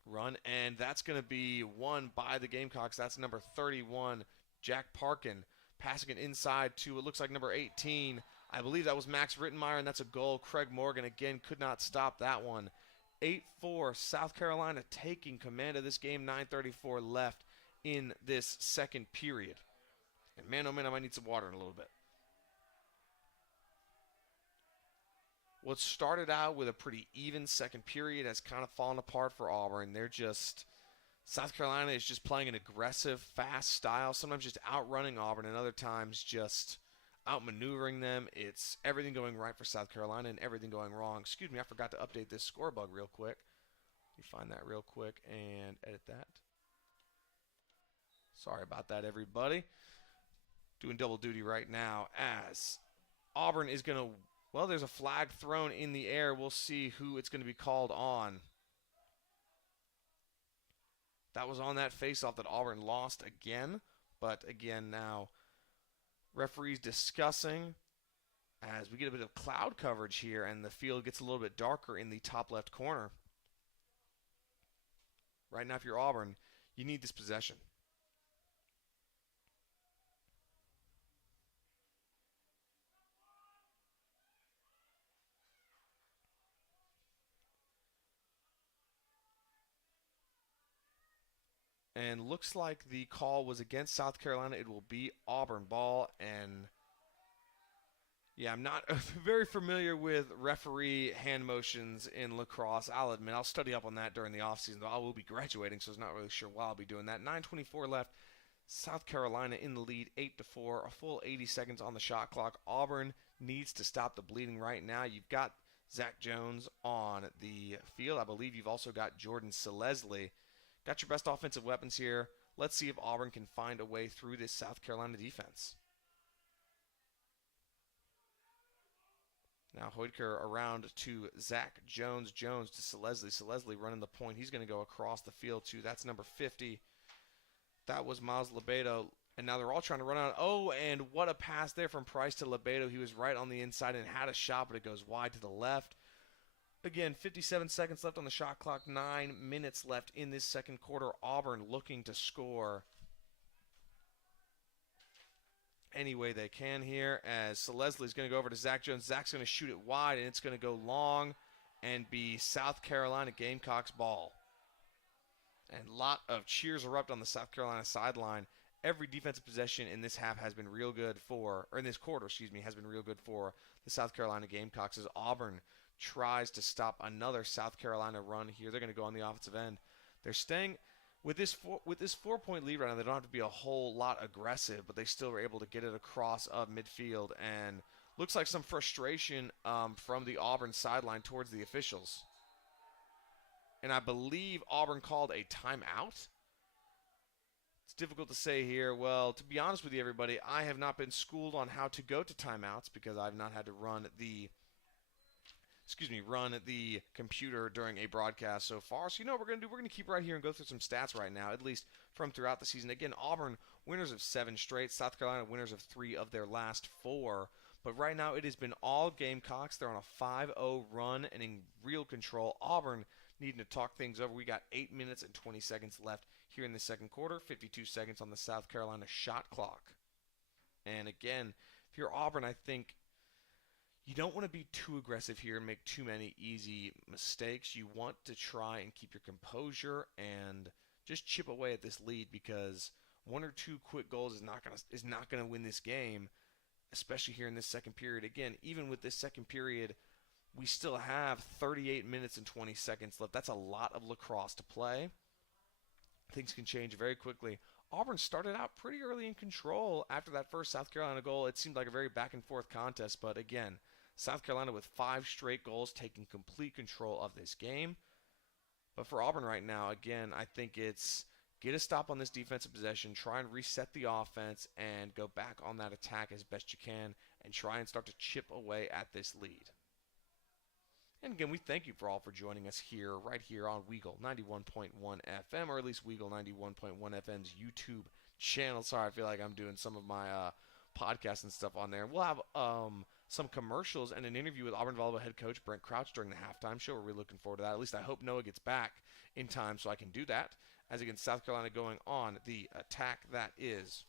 run, and that's going to be won by the Gamecocks. That's number 31, Jack Parkin, passing it inside to, it looks like, number 18. I believe that was Max Rittenmeyer, and that's a goal. Craig Morgan, again, could not stop that one. 8-4, South Carolina taking command of this game. 9:34 left in this second period. And man, oh man, I might need some water in a little bit. What started out with a pretty even second period has kind of fallen apart for Auburn. South Carolina is just playing an aggressive, fast style, sometimes just outrunning Auburn, and other times just outmaneuvering them. It's everything going right for South Carolina and everything going wrong. Excuse me, I forgot to update this score bug real quick. Let me find that real quick and edit that. Sorry about that, everybody. Doing double duty right now as Auburn is going to, well, there's a flag thrown in the air. We'll see who it's going to be called on. That was on that faceoff that Auburn lost again. But again now, referees discussing as we get a bit of cloud coverage here and the field gets a little bit darker in the top left corner. Right now, if you're Auburn, you need this possession. And looks like the call was against South Carolina. It will be Auburn ball. And yeah, I'm not very familiar with referee hand motions in lacrosse. I'll admit, I'll study up on that during the offseason, though I will be graduating, so I'm not really sure why I'll be doing that. 9:24 left. South Carolina in the lead, 8-4. A full 80 seconds on the shot clock. Auburn needs to stop the bleeding right now. You've got Zach Jones on the field. I believe you've also got Jordan Selesli. Got your best offensive weapons here. Let's see if Auburn can find a way through this South Carolina defense. Now Hoidker around to Zach Jones. Jones to Selesli. Selesli running the point. He's going to go across the field too. That's number 50. That was Miles Lebedo. And now they're all trying to run out. Oh, and what a pass there from Price to Lebedo. He was right on the inside and had a shot, but it goes wide to the left. Again, 57 seconds left on the shot clock, 9 minutes left in this second quarter. Auburn looking to score any way they can here as Selesli's going to go over to Zach Jones. Zach's going to shoot it wide, and it's going to go long and be South Carolina Gamecocks ball. And a lot of cheers erupt on the South Carolina sideline. Every defensive possession in this half has been real good for, or in this quarter, has been real good for the South Carolina Gamecocks as Auburn tries to stop another South Carolina run here. They're going to go on the offensive end. They're staying with this 4-point lead right now. They don't have to be a whole lot aggressive, but they still were able to get it across midfield. And looks like some frustration from the Auburn sideline towards the officials. And I believe Auburn called a timeout. It's difficult to say here. Well, to be honest with you, everybody, I have not been schooled on how to go to timeouts because I've not had to run the computer during a broadcast so far. So you know what we're going to do? We're going to keep right here and go through some stats right now, at least from throughout the season. Again, Auburn, winners of 7 straight. South Carolina, winners of 3 of their last 4. But right now, it has been all Gamecocks. They're on a 5-0 run and in real control. Auburn needing to talk things over. We got 8 minutes and 20 seconds left here in the second quarter, 52 seconds on the South Carolina shot clock. And again, if you're Auburn, I think you don't want to be too aggressive here and make too many easy mistakes. You want to try and keep your composure and just chip away at this lead, because 1 or 2 quick goals is not gonna win this game, especially here in this second period. Again, even with this second period, we still have 38 minutes and 20 seconds left. That's a lot of lacrosse to play. Things can change very quickly. Auburn started out pretty early in control after that first South Carolina goal. It seemed like a very back-and-forth contest, but again, South Carolina with 5 straight goals taking complete control of this game. But for Auburn right now, again, I think it's get a stop on this defensive possession, try and reset the offense, and go back on that attack as best you can, and try and start to chip away at this lead. And again, we thank you for joining us here, right here on WEGL 91.1 FM, or at least WEGL 91.1 FM's YouTube channel. Sorry, I feel like I'm doing some of my podcasts and stuff on there. We'll have some commercials and an interview with Auburn volleyball head coach Brent Crouch during the halftime show. We're really looking forward to that. At least I hope Noah gets back in time so I can do that. As against South Carolina going on the attack, that is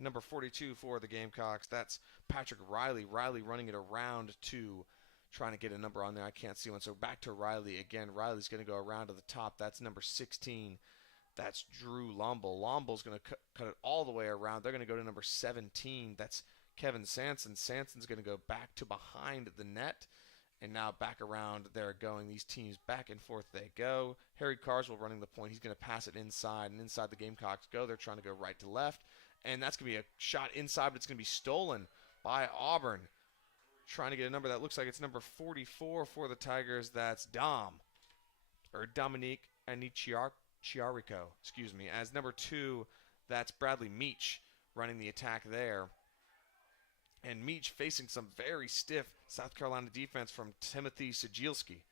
number 42 for the Gamecocks. That's Patrick Riley. Riley running it around to trying to get a number on there. I can't see one. So back to Riley again. Riley's going to go around to the top. That's number 16. That's Drew Lomble. Lomble's going to cut it all the way around. They're going to go to number 17. That's Kevin Sanson. Sanson's going to go back to behind the net. And now back around they're going. These teams back and forth they go. Harry Carswell running the point. He's going to pass it inside. And inside the Gamecocks go. They're trying to go right to left. And that's going to be a shot inside, but it's going to be stolen by Auburn. Trying to get a number that looks like it's number 44 for the Tigers. That's Dominique Anichiarico, As number 2, that's Bradley Meach running the attack there. And Meach facing some very stiff South Carolina defense from Timothy Sajilski.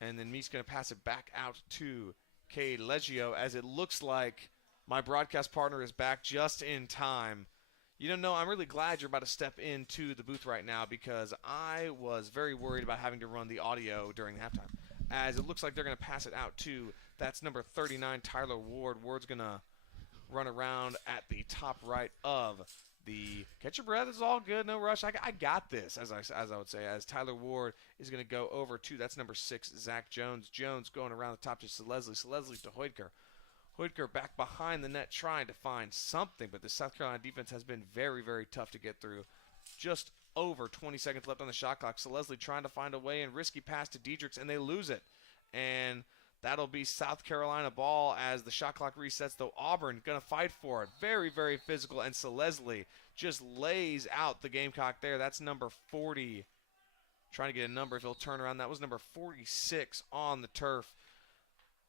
And then Meach's going to pass it back out to Cade Leggio, as it looks like my broadcast partner is back just in time. You don't know, I'm really glad you're about to step into the booth right now, because I was very worried about having to run the audio during halftime. As it looks like they're going to pass it out to, that's number 39, Tyler Ward. Ward's going to run around at the top right of the, catch your breath, it's all good, no rush. I got this, as I would say, as Tyler Ward is going to go over to, that's number 6, Zach Jones. Jones going around the top to Selesli to Hoidker. Hoidker back behind the net trying to find something, but the South Carolina defense has been very, very tough to get through. Just over 20 seconds left on the shot clock. Selesli trying to find a way, and risky pass to Diedrichs, and they lose it. And that'll be South Carolina ball as the shot clock resets, though Auburn going to fight for it. Very, very physical, and Selesli just lays out the Gamecock there. That's number 40. Trying to get a number if he'll turn around. That was number 46 on the turf.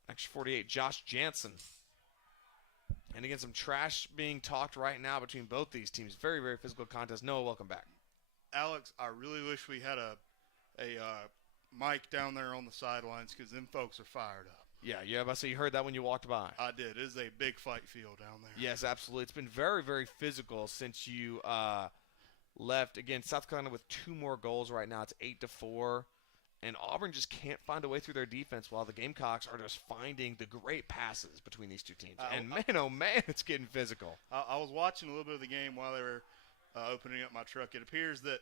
Actually, 48, Josh Jansen. And again, some trash being talked right now between both these teams. Very, very physical contest. Noah, welcome back. Alex, I really wish we had a mic down there on the sidelines, because them folks are fired up. Yeah, so you heard that when you walked by. I did. It is a big fight field down there. Yes, absolutely. It's been very, very physical since you left. Again, South Carolina with 2 more goals right now. It's 8-4. And Auburn just can't find a way through their defense, while the Gamecocks are just finding the great passes between these two teams. And man, oh man, it's getting physical. I was watching a little bit of the game while they were opening up my truck. It appears that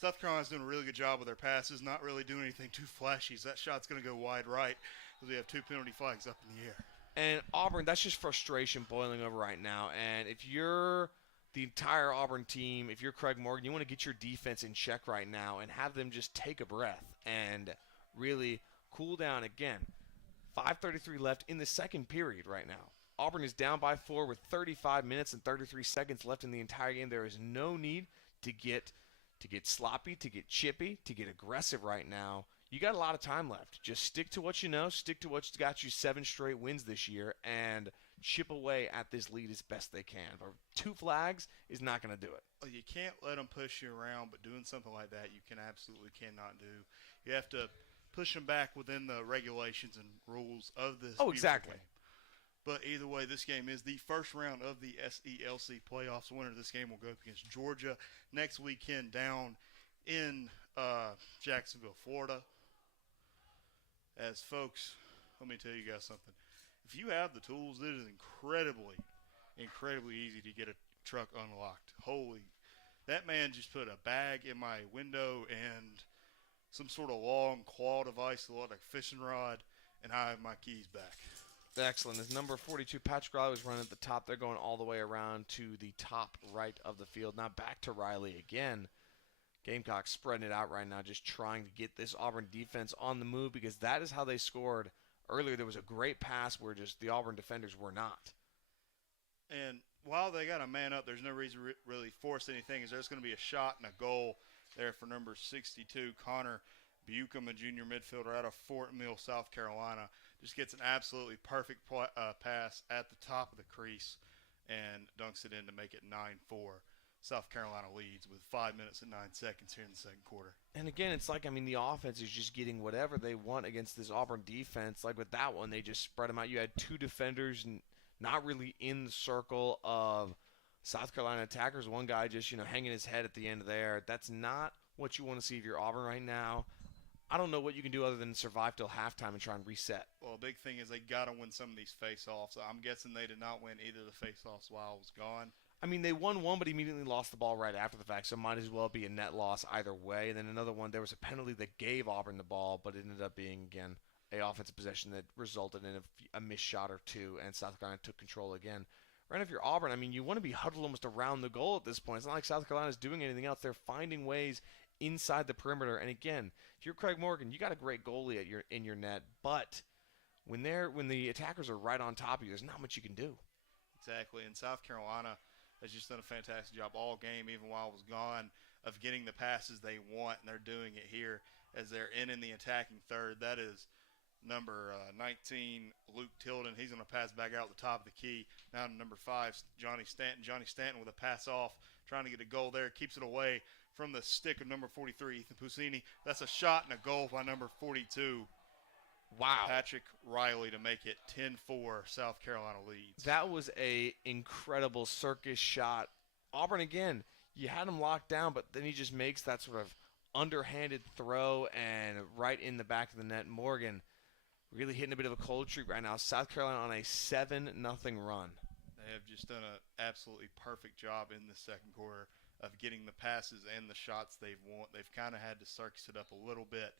South Carolina's doing a really good job with their passes, not really doing anything too flashy. So that shot's going to go wide right, because we have 2 penalty flags up in the air. And Auburn, that's just frustration boiling over right now. And if you're the entire Auburn team, if you're Craig Morgan, you want to get your defense in check right now and have them just take a breath and really cool down. Again, 5:33 left in the second period right now. Auburn is down by 4 with 35 minutes and 33 seconds left in the entire game. There is no need to get sloppy, to get chippy, to get aggressive right now. You got a lot of time left. Just stick to what you know. Stick to what's got you 7 straight wins this year, and chip away at this lead as best they can. But 2 flags is not going to do it. Well, you can't let them push you around, but doing something like that you absolutely cannot do. You have to push them back within the regulations and rules of this. Oh, exactly. Game. But either way, this game is the first round of the SELC playoffs. The winner of this game will go up against Georgia next weekend down in Jacksonville, Florida. As folks, let me tell you guys something. If you have the tools, it is incredibly easy to get a truck unlocked. Holy, that man just put a bag in my window and some sort of long claw device, like a fishing rod, and I have my keys back. Excellent. As number 42, Patrick Riley was running at the top. They're going all the way around to the top right of the field. Now back to Riley again. Gamecocks spreading it out right now, just trying to get this Auburn defense on the move because that is how they scored earlier. There was a great pass where just the Auburn defenders were not. And while they got a man up, there's no reason to really force anything. Is there's going to be a shot and a goal there for number 62, Connor Buckham, a junior midfielder out of Fort Mill, South Carolina. Just gets an absolutely perfect pass at the top of the crease and dunks it in to make it 9-4. South Carolina leads with 5 minutes and 9 seconds here in the second quarter. And again, it's like, the offense is just getting whatever they want against this Auburn defense. Like with that one, they just spread them out. You had two defenders not really in the circle of South Carolina attackers. One guy just, hanging his head at the end of there. That's not what you want to see if you're Auburn right now. I don't know what you can do other than survive till halftime and try and reset. Well, a big thing is they got to win some of these face-offs. I'm guessing they did not win either of the face-offs while I was gone. They won one, but immediately lost the ball right after the fact, so it might as well be a net loss either way. And then another one, there was a penalty that gave Auburn the ball, but it ended up being, again, a offensive possession that resulted in a missed shot or two, and South Carolina took control again. Right, if you're Auburn, you want to be huddled almost around the goal at this point. It's not like South Carolina's doing anything else. They're finding ways inside the perimeter. And again, if you're Craig Morgan, you got a great goalie in your net, but when the attackers are right on top of you, there's not much you can do. Exactly, and South Carolina has just done a fantastic job all game, even while I was gone, of getting the passes they want, and they're doing it here as they're in the attacking third. That is number 19, Luke Tilden. He's going to pass back out the top of the key. Now to number 5, Johnny Stanton. Johnny Stanton with a pass off, trying to get a goal there. Keeps it away from the stick of number 43, Ethan Pusini. That's a shot and a goal by number 42. Wow. Patrick Riley to make it 10-4. South Carolina leads. That was a incredible circus shot. Auburn, again, you had him locked down, but then he just makes that sort of underhanded throw and right in the back of the net. Morgan really hitting a bit of a cold streak right now. South Carolina on a 7-0 run. They have just done an absolutely perfect job in the second quarter of getting the passes and the shots they've won. They've kind of had to circus it up a little bit,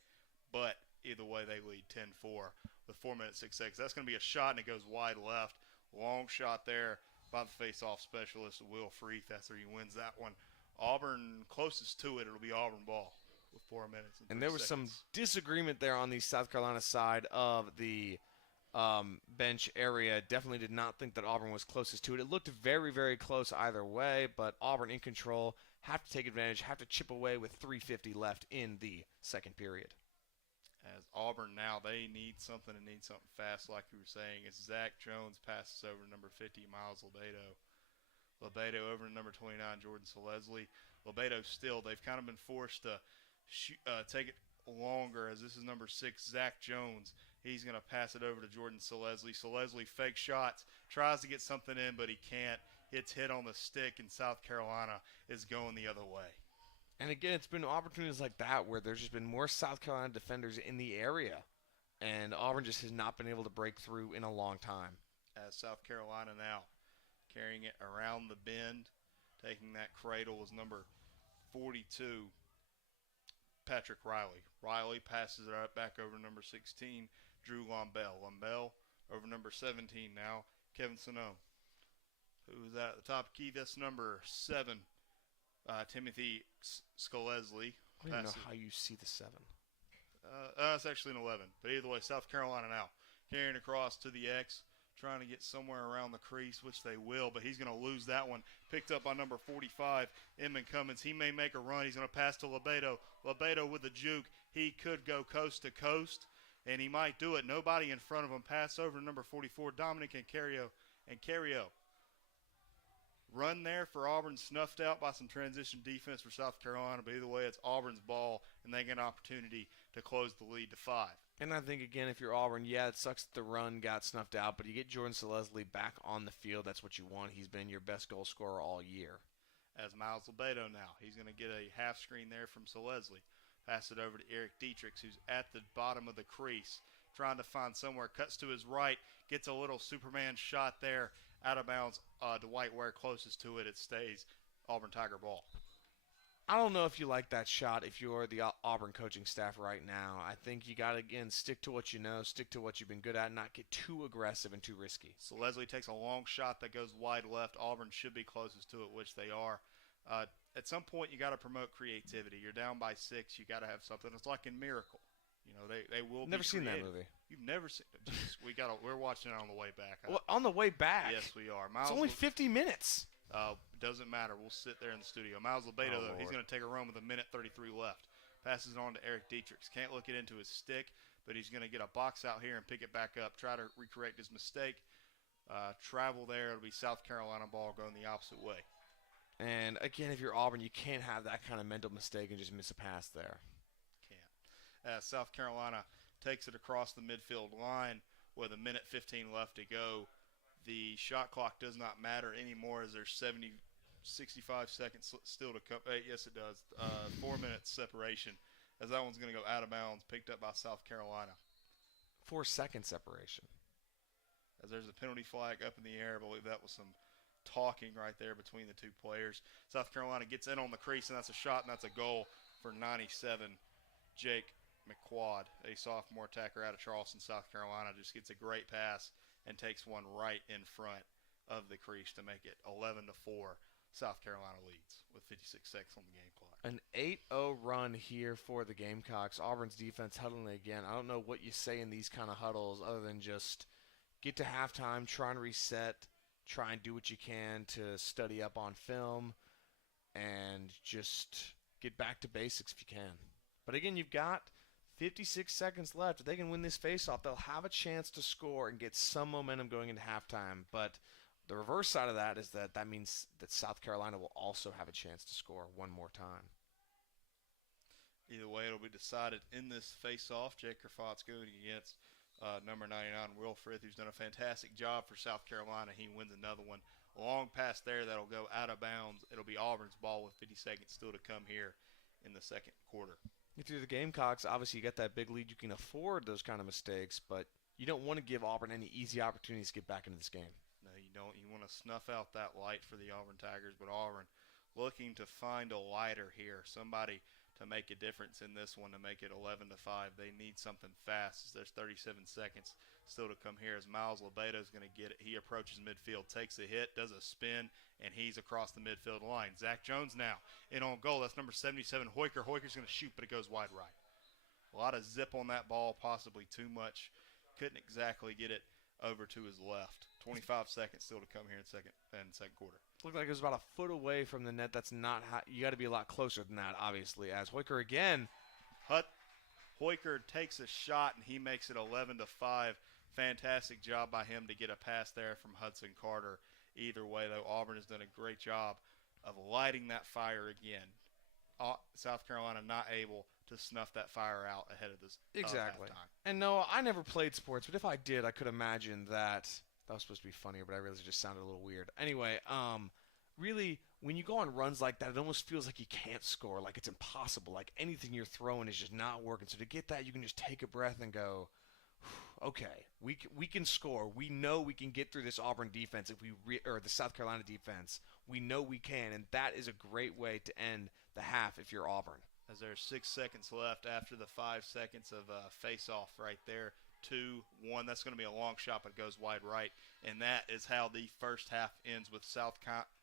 but either way, they lead 10-4 with 4 minutes, 6 seconds. That's going to be a shot, and it goes wide left. Long shot there by the face-off specialist, Will Freeth. That's where he wins that one. Auburn, closest to it, it'll be Auburn ball with 4 minutes and 3 seconds. And there was some disagreement there on the South Carolina side of the bench area. Definitely did not think that Auburn was closest to it. It looked very, very close either way, but Auburn in control, have to take advantage, have to chip away with 3:50 left in the second period. As Auburn now, they need something and need something fast, like you were saying. As Zach Jones passes over to number 50, Miles Lebedo. Lebedo over to number 29, Jordan Selesli. Lebedo still, they've kind of been forced to take it longer, as this is number 6, Zach Jones. He's going to pass it over to Jordan Selesli. Selesli fake shots, tries to get something in, but he can't. It's hit on the stick, and South Carolina is going the other way. And again, it's been opportunities like that where there's just been more South Carolina defenders in the area, and Auburn just has not been able to break through in a long time. As South Carolina now carrying it around the bend, taking that cradle is number 42, Patrick Riley. Riley passes it back over to number 16, Drew Lombell. Lombell over number 17 now, Kevin Sano. Who's at the top key? That's number 7. Timothy Scalesli. I don't know how you see the 7. It's actually an 11. But either way, South Carolina now carrying across to the X, trying to get somewhere around the crease, which they will, but he's going to lose that one. Picked up by number 45, Edmund Cummins. He may make a run. He's going to pass to Lebedo. Lebedo with a juke. He could go coast to coast, and he might do it. Nobody in front of him. Pass over to number 44, Dominic Ancario. Run there for Auburn, snuffed out by some transition defense for South Carolina, but either way, it's Auburn's ball, and they get an opportunity to close the lead to 5. And I think, again, if you're Auburn, yeah, it sucks that the run got snuffed out, but you get Jordan Selesli back on the field. That's what you want. He's been your best goal scorer all year. As Miles Lebedo now, he's going to get a half screen there from Selesli. Pass it over to Eric Dietrichs, who's at the bottom of the crease, trying to find somewhere, cuts to his right, gets a little Superman shot there, out of bounds. Dwight Ware closest to it. It stays Auburn Tiger ball. I don't know if you like that shot if you're the Auburn coaching staff right now. I think you got to, again, stick to what you know, stick to what you've been good at, and not get too aggressive and too risky. So Leslie takes a long shot that goes wide left. Auburn should be closest to it, which they are. At some point, you got to promote creativity. You're down by 6. You got to have something. It's like in Miracle. You know, they will Never be seen that creative. movie. You've never seen it. We're watching it on the way back. Well, on the way back? Yes, we are. It's only 50 minutes. Doesn't matter. We'll sit there in the studio. Miles Lebedo, though, he's going to take a run with 1:33 left. Passes it on to Eric Dietrich. Can't look it into his stick, but he's going to get a box out here and pick it back up, try to recorrect his mistake. Travel there. It'll be South Carolina ball going the opposite way. And, again, if you're Auburn, you can't have that kind of mental mistake and just miss a pass there. Can't. South Carolina takes it across the midfield line with 1:15 left to go. The shot clock does not matter anymore as there's 65 seconds still to come. Yes, it does. 4 minutes separation as that one's going to go out of bounds, picked up by South Carolina. 4 second separation. As there's a penalty flag up in the air. I believe that was some talking right there between the two players. South Carolina gets in on the crease, and that's a shot, and that's a goal for 97. Jake McQuad, a sophomore attacker out of Charleston, South Carolina, just gets a great pass and takes one right in front of the crease to make it 11-4. South Carolina leads with 56 seconds on the game clock. An 8-0 run here for the Gamecocks. Auburn's defense huddling again. I don't know what you say in these kind of huddles other than just get to halftime, try and reset, try and do what you can to study up on film, and just get back to basics if you can. But again, you've got 56 seconds left. If they can win this faceoff, they'll have a chance to score and get some momentum going into halftime. But the reverse side of that is that means that South Carolina will also have a chance to score one more time. Either way, it'll be decided in this faceoff. Jake Kerfott's going against number 99, Will Frith, who's done a fantastic job for South Carolina. He wins another one. A long pass there that'll go out of bounds. It'll be Auburn's ball with 50 seconds still to come here in the second quarter. If you're the Gamecocks, obviously you got that big lead. You can afford those kind of mistakes, but you don't want to give Auburn any easy opportunities to get back into this game. No, you don't. You want to snuff out that light for the Auburn Tigers, but Auburn looking to find a lighter here, somebody to make a difference in this one to make it 11-5. They need something fast. There's 37 seconds still to come here as Miles Lebedo is going to get it. He approaches midfield, takes a hit, does a spin, and he's across the midfield line. Zach Jones now in on goal. That's number 77, Hoiker. Hoiker's going to shoot, but it goes wide right. A lot of zip on that ball, possibly too much. Couldn't exactly get it over to his left. 25 seconds still to come here in second quarter. Looked like it was about a foot away from the net. That's not how, you got to be a lot closer than that, obviously. As Hoiker again. Hoiker takes a shot, and he makes it 11-5. Fantastic job by him to get a pass there from Hudson Carter. Either way, though, Auburn has done a great job of lighting that fire again. South Carolina not able to snuff that fire out ahead of this exactly. halftime. And no, I never played sports, but if I did, I could imagine that was supposed to be funnier, but I realized it just sounded a little weird. Anyway, really, when you go on runs like that, it almost feels like you can't score, like it's impossible, like anything you're throwing is just not working. So to get that, you can just take a breath and go, okay, we can score. We know we can get through this Auburn defense or the South Carolina defense. We know we can, and that is a great way to end the half if you're Auburn. As there's 6 seconds left after the 5 seconds of face-off right there. 2-1. That's going to be a long shot, but it goes wide right. And that is how the first half ends with South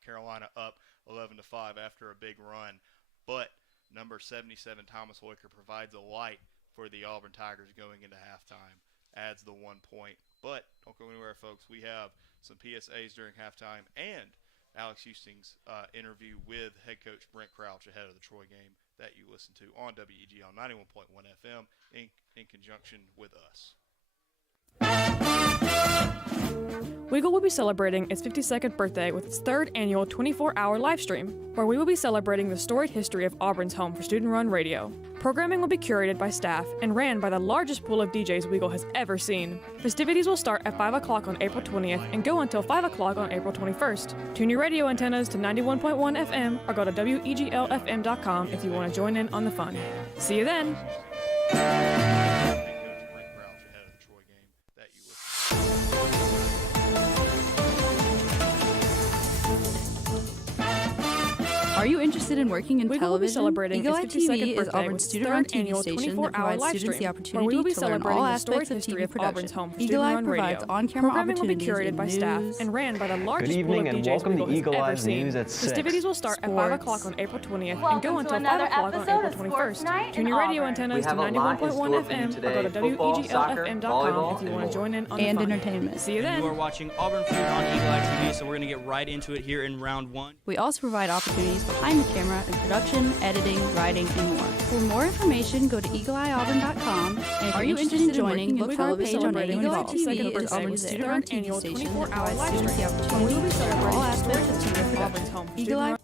Carolina up 11-5 after a big run. But number 77, Thomas Hoiker, provides a light for the Auburn Tigers going into halftime. Adds the 1 point. But don't go anywhere, folks. We have some PSAs during halftime and Alex Houston's interview with head coach Brent Crouch ahead of the Troy game that you listen to on WEGL 91.1 FM in conjunction with us. WEGL will be celebrating its 52nd birthday with its third annual 24-hour live stream, where we will be celebrating the storied history of Auburn's home for student-run radio. Programming will be curated by staff and ran by the largest pool of DJs WEGL has ever seen. Festivities will start at 5 o'clock on April 20th and go until 5 o'clock on April 21st. Tune your radio antennas to 91.1 FM or go to weglfm.com if you want to join in on the fun. See you then! Brent Crouch ahead of the Troy Are you interested in working in WEGL will be television? celebrating Eagle its Eye 52nd TV is birthday Auburn's with its student-run third TV annual station that 24-hour provides live students the stream, opportunity where we will be to learn celebrating all the aspects storied of history TV of Auburn's production. home for Eagle Eye student-run radio. provides on-camera Programming will be opportunities curated in by staff news. and ran by the largest Good pool evening of and DJs welcome to WEGL has Eagle ever Eye's seen. News at 6. Festivities will start at 5 o'clock on April 20th and go until 5 o'clock on April 21st. Tune your radio antennas to 91.1 FM or go to WEGLFM.com if you want to join in on the And fun. entertainment. See you then. You are watching Auburn Food on Eagle Eye TV, so we're going to get right into it here in round one. We also provide opportunities behind the camera in production, editing, writing, and more. For more information, go to eagleeyeauburn.com. And if you're interested in joining, look for our page on Eagle Eye TV is Auburn's student-run TV station that provides students the opportunity to learn all aspects of TV production. Eagle Eye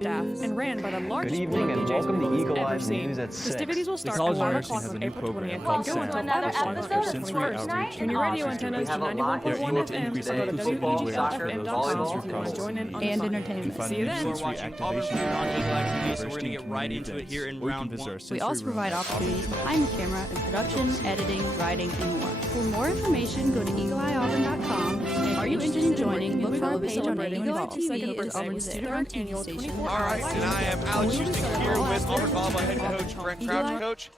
Staff and ran by the largest Good pool evening of and DJs welcome to WEGL has Eagle ever Eye's seen. News at 6. Festivities will start at College 5 University o'clock has a on new April program 20th called and go SELC, until 5 another o'clock on episode April of sensory 21st. outreach Tune your and radio sensory antennas to We have a lot 91.1 in store FM increase or go to the football, soccer, WEGLFM.com if you want to volleyball, join in on and the fun. entertainment. See you then. You are watching Auburn Food on Eagle Eye TV, so we're going to get right into it here in round one. We also provide opportunities behind the camera in production, editing, writing, and more. For more information, go to eagleeyeauburn.com. And if you're interested in joining, look for our page on Eagle Eye TV is Auburn's student-run TV station. All right, and I am Alex Houston here with Auburn volleyball head coach Brent Crouch. Coach,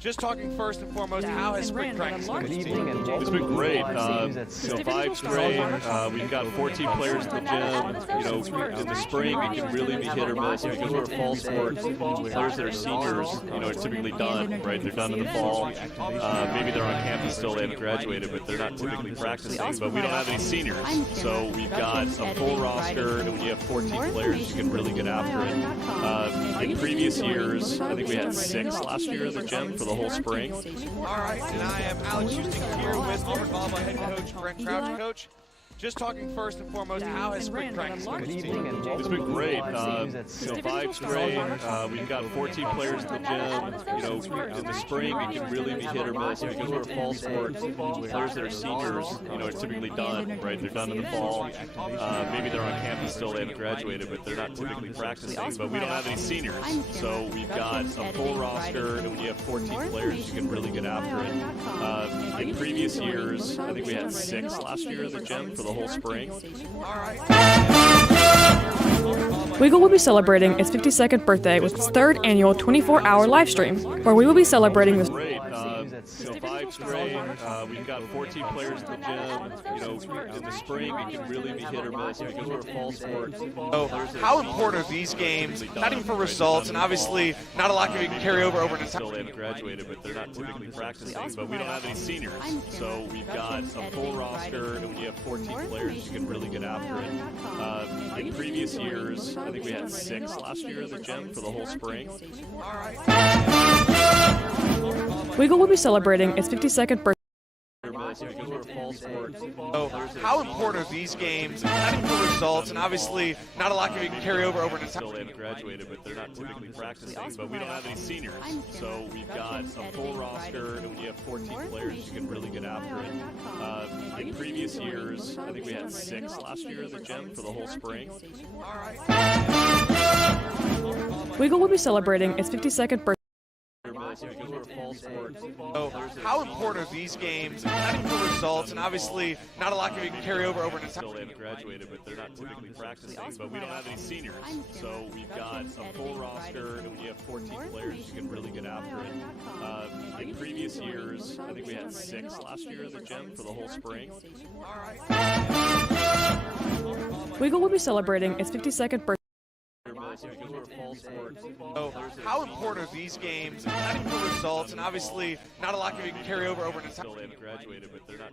just talking first and foremost, how has spring practice been? Good evening and welcome It's to been great. Eagle Eye's News at 6. Vibe's great. We've got 14 players in the gym. You know, in the spring it can really be hit or miss because we're a fall sport. Players that are seniors, you know, it's typically done, right? They're done in the fall. Maybe they're on campus still, they haven't graduated, but they're not typically practicing. But we don't have any seniors, so we've got a full roster, and when you have 14 players, you can really get after it. In previous years, I think we had 6 last year in the gym for the whole spring. All right, and I am Alex Houston here with Auburn volleyball head coach Brent Crouch. Coach, just talking first and foremost, how has spring practice been? Good evening and welcome It's to been Eagle great. Eye's News at 6. Vibe's great. We've got 14 players in the gym. You know, in the spring it can really be hit or miss because we're a fall sport. Players that are seniors, you know, it's typically done, right? They're done in the fall. Maybe they're on campus still, they haven't graduated, but they're not typically practicing. But we don't have any seniors, so we've got a full roster, and when you have 14 players, you can really get after it. In previous years, I think we had 6 last year in the gym for the whole spring. WEGL will be celebrating its 52nd birthday with its third annual 24-hour live stream, where we will be celebrating the Great. Vibe's great. We've got 14 players in the gym. You know, in the spring it can really be hit or miss because we're a fall sport. So, how important are these games, not even for results, and obviously not a lot can carry over into Still, they haven't graduated, but they're not typically practicing. But we don't have any seniors, so we've got a full roster, and when you have 14 players, you can really get after it. In previous years, I think we had 6 last year in the gym for the whole spring. WEGL will be celebrating its 52nd birthday. Because we're a fall sport. So, how important are these games, not even for results, and obviously not a lot can carry over into Still, they haven't graduated, but they're not typically practicing. But we don't have any seniors, so we've got a full roster, and when you have 14 players, you can really get after it. In previous years, I think we had 6 last year in the gym for the whole spring. WEGL will be celebrating its 52nd birthday. Because we're a fall sport. So, how important are these games, not even for results, and obviously not a lot can carry over into Still, they haven't graduated, but they're not typically practicing. But we don't have any seniors, so we've got a full roster, and when you have 14 players, you can really get after it. In previous years, I think we had 6 last year in the gym for the whole spring. WEGL will be celebrating its 52nd birthday. Because we're a fall sport. So, how important are these games, not even for results, and obviously not a lot can carry over into Still, they haven't graduated, but they're not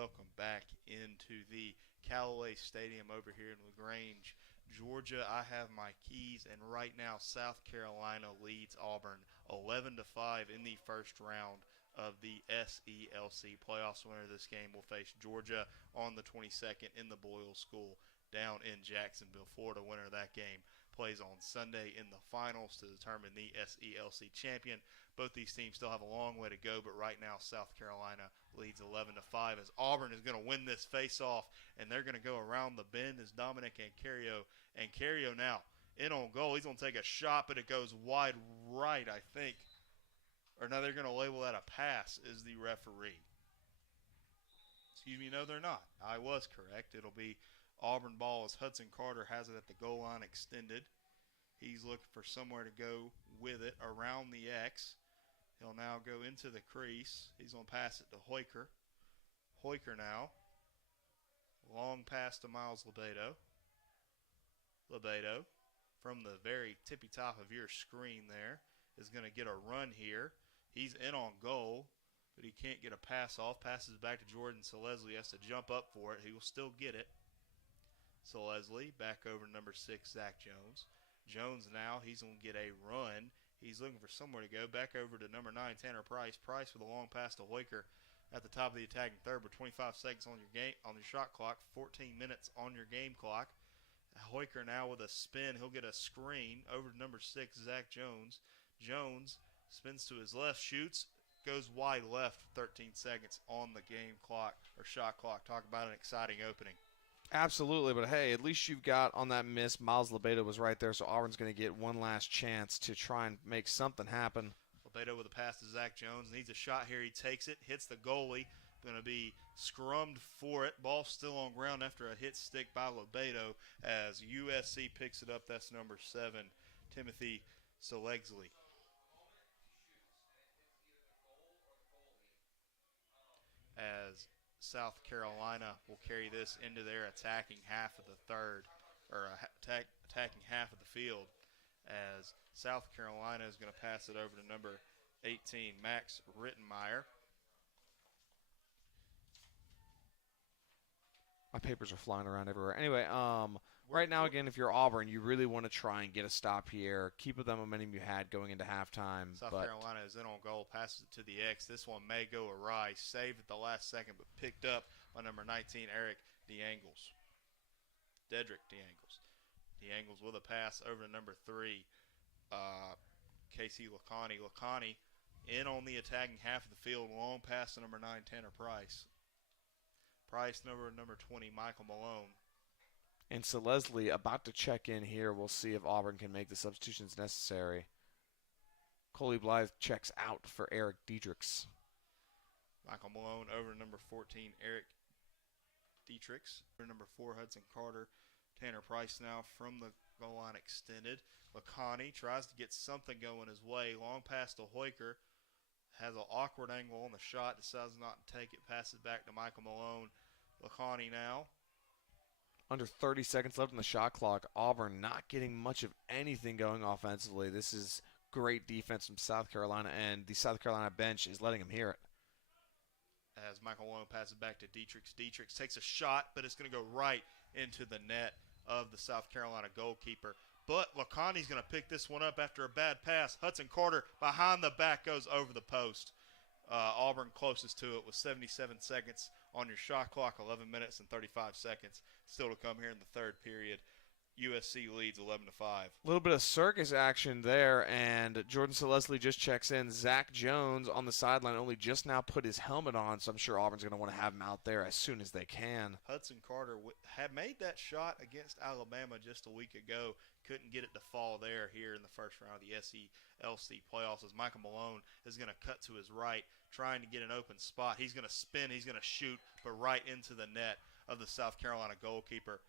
welcome back into the Callaway Stadium over here in LaGrange, Georgia. I have my keys, and right now South Carolina leads Auburn 11-5 in the first round of the SELC playoffs. Winner of this game will face Georgia on the 22nd in the Boyle School down in Jacksonville, Florida. Winner of that game plays on Sunday in the finals to determine the SELC champion. Both these teams still have a long way to go, but right now South Carolina leads 11-5 as Auburn is going to win this face-off, and they're going to go around the bend as Dominic Ancario. Ancario now in on goal. He's going to take a shot, but it goes wide right, I think. Or no, they're going to label that a pass is the referee. Excuse me, no, they're not. I was correct. It'll be Auburn ball as Hudson Carter has it at the goal line extended. He's looking for somewhere to go with it around the X. He'll now go into the crease. He's going to pass it to Hoiker. Hoiker now. Long pass to Miles Lebedo. Lebedo from the very tippy top of your screen there is going to get a run here. He's in on goal, but he can't get a pass off. Passes back to Jordan Leslie. Has to jump up for it. He will still get it. So Leslie back over to number 6, Zach Jones. Jones now, he's going to get a run. He's looking for somewhere to go. Back over to number 9, Tanner Price. Price with a long pass to Hoiker at the top of the attacking third with 25 seconds on your game on your shot clock, 14 minutes on your game clock. Hoiker now with a spin. He'll get a screen over to number 6, Zach Jones. Jones spins to his left, shoots, goes wide left, 13 seconds on the game clock or shot clock. Talk about an exciting opening. Absolutely, but hey, at least you've got on that miss, Miles Lebedo was right there, so Auburn's going to get one last chance to try and make something happen. Lebedo with a pass to Zach Jones. Needs a shot here. He takes it, hits the goalie. Going to be scrummed for it. Ball still on ground after a hit stick by Lebedo as USC picks it up. That's number 7, Timothy Selegsley. As South Carolina will carry this into their attacking half of the third, or attacking half of the field, as South Carolina is going to pass it over to number 18, Max Rittenmeyer. My papers are flying around everywhere. Anyway, right now, again, if you're Auburn, you really want to try and get a stop here. Keep up the momentum you had going into halftime. South Carolina is in on goal, passes it to the X. This one may go awry. Saved at the last second, but picked up by number 19, Eric DeAngles. Dedrick DeAngles. DeAngles with a pass over to number 3, Casey Lacani. Lacani in on the attacking half of the field. Long pass to number 9, Tanner Price. Price number 20, Michael Malone. And so Leslie about to check in here. We'll see if Auburn can make the substitutions necessary. Coley Blythe checks out for Eric Dietrichs. Michael Malone over to number 14, Eric Dietrichs. Number 4, Hudson Carter. Tanner Price now from the goal line extended. Lacani tries to get something going his way. Long pass to Hoiker. Has an awkward angle on the shot. Decides not to take it. Passes back to Michael Malone. Lacani now. Under 30 seconds left on the shot clock. Auburn not getting much of anything going offensively. This is great defense from South Carolina, and the South Carolina bench is letting them hear it. As Michael Malone passes back to Dietrichs. Dietrichs takes a shot, but it's going to go right into the net of the South Carolina goalkeeper. But Lacani's going to pick this one up after a bad pass. Hudson Carter behind the back goes over the post. Auburn closest to it with 77 seconds on your shot clock, 11 minutes and 35 seconds still to come here in the third period. USC leads 11-5. A little bit of circus action there, and Jordan Leslie just checks in. Zach Jones on the sideline only just now put his helmet on, so I'm sure Auburn's going to want to have him out there as soon as they can. Hudson Carter had made that shot against Alabama just a week ago. Couldn't get it to fall there here in the first round of the SELC playoffs as Michael Malone is going to cut to his right, trying to get an open spot. He's going to spin, he's going to shoot, but right into the net of the South Carolina goalkeeper.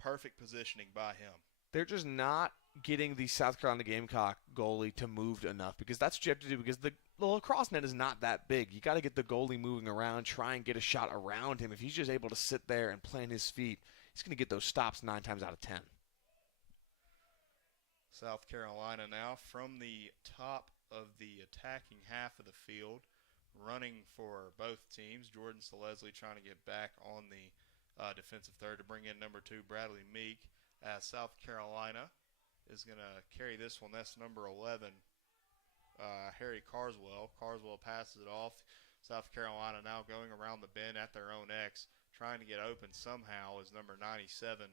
Perfect positioning by him. They're just not getting the South Carolina Gamecock goalie to move enough, because that's what you have to do, because the lacrosse net is not that big. You got to get the goalie moving around, try and get a shot around him. If he's just able to sit there and plant his feet, he's going to get those stops 9 times out of 10. South Carolina now from the top of the attacking half of the field, running for both teams. Jordan Leslie trying to get back on the defensive third to bring in number 2, Bradley Meek, as South Carolina is going to carry this one. That's number 11, Harry Carswell. Carswell passes it off. South Carolina now going around the bend at their own X, trying to get open somehow is number 97,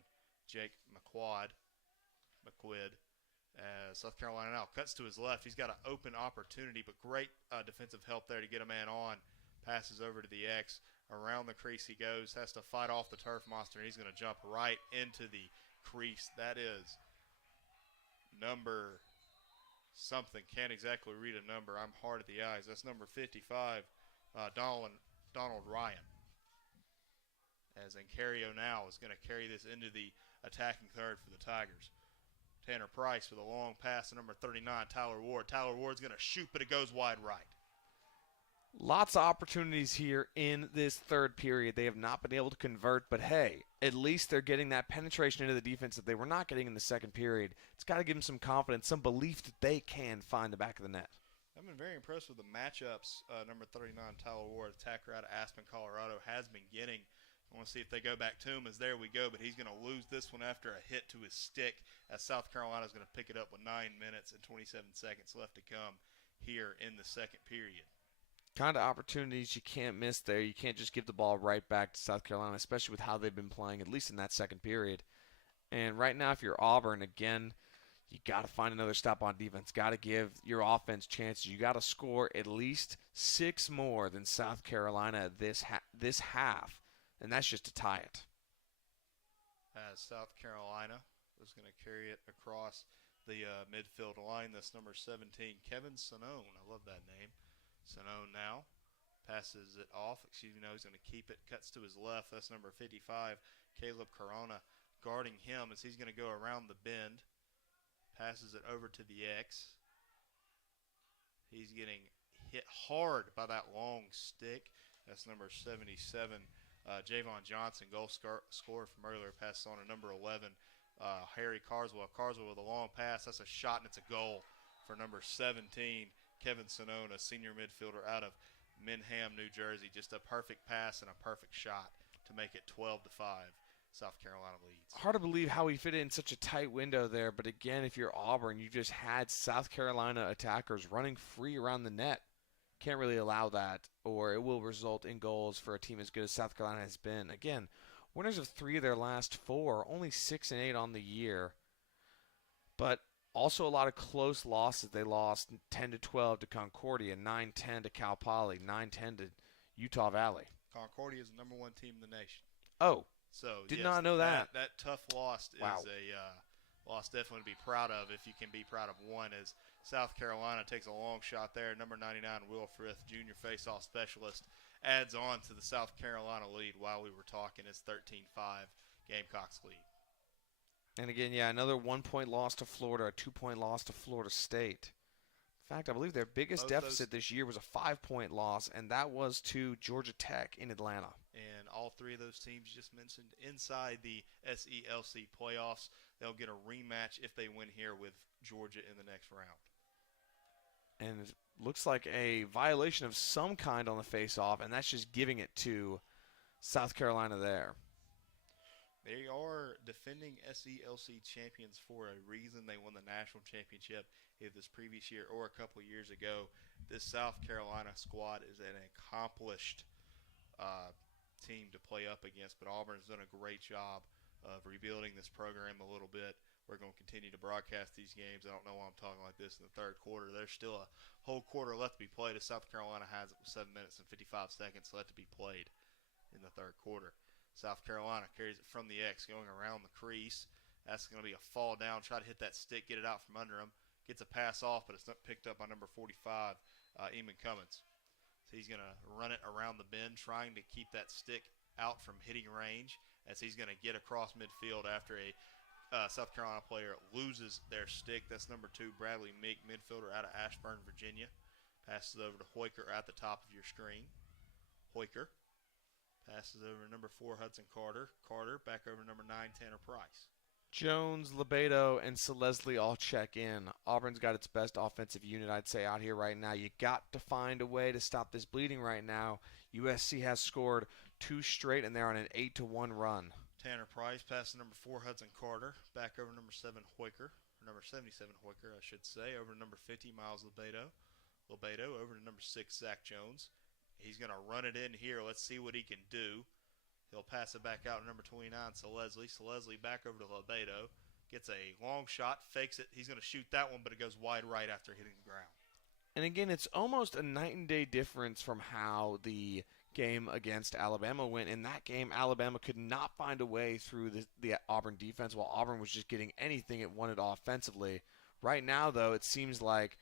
Jake McQuid. As South Carolina now cuts to his left. He's got an open opportunity, but great defensive help there to get a man on. Passes over to the X. Around the crease he goes. Has to fight off the turf monster, and he's going to jump right into the crease. That is number something. Can't exactly read a number. I'm hard at the eyes. That's number 55, Donald Ryan. As Encario now is going to carry this into the attacking third for the Tigers. Tanner Price with a long pass to number 39, Tyler Ward. Tyler Ward's going to shoot, but it goes wide right. Lots of opportunities here in this third period. They have not been able to convert, but hey, at least they're getting that penetration into the defense that they were not getting in the second period. It's got to give them some confidence, some belief that they can find the back of the net. I've been very impressed with the matchups number 39, Tyler Ward, attacker out of Aspen, Colorado, has been getting. I want to see if they go back to him as there we go, but he's going to lose this one after a hit to his stick as South Carolina is going to pick it up with 9 minutes and 27 seconds left to come here in the second period. Kind of opportunities you can't miss there. You can't just give the ball right back to South Carolina, especially with how they've been playing, at least in that second period. And right now, if you're Auburn, again, you got to find another stop on defense. Got to give your offense chances. You got to score at least 6 more than South Carolina this half, and that's just to tie it. As South Carolina is going to carry it across the midfield line. That's number 17, Kevin Sonone. I love that name. Sonone now passes it off. He's going to keep it. Cuts to his left. That's number 55, Caleb Corona, guarding him as he's going to go around the bend. Passes it over to the X. He's getting hit hard by that long stick. That's number 77, Javon Johnson, goal scorer from earlier. Passes on to number 11, Harry Carswell. Carswell with a long pass. That's a shot, and it's a goal for number 17, Kevin Sonone, a senior midfielder out of Minham, New Jersey. Just a perfect pass and a perfect shot to make it 12-5. South Carolina leads. Hard to believe how he fit it in such a tight window there, but again, if you're Auburn, you just had South Carolina attackers running free around the net. Can't really allow that, or it will result in goals for a team as good as South Carolina has been. Again, winners of 3 of their last 4, only 6-8 on the year, but also a lot of close losses. They lost 10-12 to Concordia, 9-10 to Cal Poly, 9-10 to Utah Valley. Concordia is the number 1 team in the nation. Oh. So did not know that. That tough loss is a loss definitely to be proud of if you can be proud of one, as South Carolina takes a long shot there. Number 99, Will Frith, junior face-off specialist, adds on to the South Carolina lead while we were talking. It's 13-5, Gamecocks lead. And again, another 1-point loss to Florida, a 2-point loss to Florida State. In fact, I believe their biggest deficit this year was a 5-point loss, and that was to Georgia Tech in Atlanta. And all 3 of those teams you just mentioned inside the SELC playoffs. They'll get a rematch if they win here with Georgia in the next round. And it looks like a violation of some kind on the face-off, and that's just giving it to South Carolina there. They are defending SELC champions for a reason. They won the national championship either this previous year or a couple years ago. This South Carolina squad is an accomplished team to play up against, but Auburn's done a great job of rebuilding this program a little bit. We're going to continue to broadcast these games. I don't know why I'm talking like this in the third quarter. There's still a whole quarter left to be played, as South Carolina has it with 7 minutes and 55 seconds left to be played in the third quarter. South Carolina carries it from the X, going around the crease. That's going to be a fall down. Try to hit that stick, get it out from under him. Gets a pass off, but it's not picked up by number 45, Eamon Cummins. So he's going to run it around the bend, trying to keep that stick out from hitting range, as he's going to get across midfield after a South Carolina player loses their stick. That's number 2, Bradley Meek, midfielder out of Ashburn, Virginia. Passes over to Hoiker at the top of your screen. Hoiker passes over to number 4, Hudson Carter. Carter back over to number 9, Tanner Price. Jones, Lebedo, and Selesli all check in. Auburn's got its best offensive unit, I'd say, out here right now. You got to find a way to stop this bleeding right now. USC has scored 2 straight, and they're on an 8-1 run. Tanner Price passing number 4, Hudson Carter. Back over number 7, Hoiker. Or number 77, Hoiker, I should say. Over to number 50, Miles Lebedo. Lebedo over to number 6, Zach Jones. He's going to run it in here. Let's see what he can do. He'll pass it back out to number 29, Selesli. Selesli back over to Lebedo. Gets a long shot, fakes it. He's going to shoot that one, but it goes wide right after hitting the ground. And again, it's almost a night and day difference from how the game against Alabama went. In that game, Alabama could not find a way through the Auburn defense, while Auburn was just getting anything it wanted offensively. Right now, though, it seems like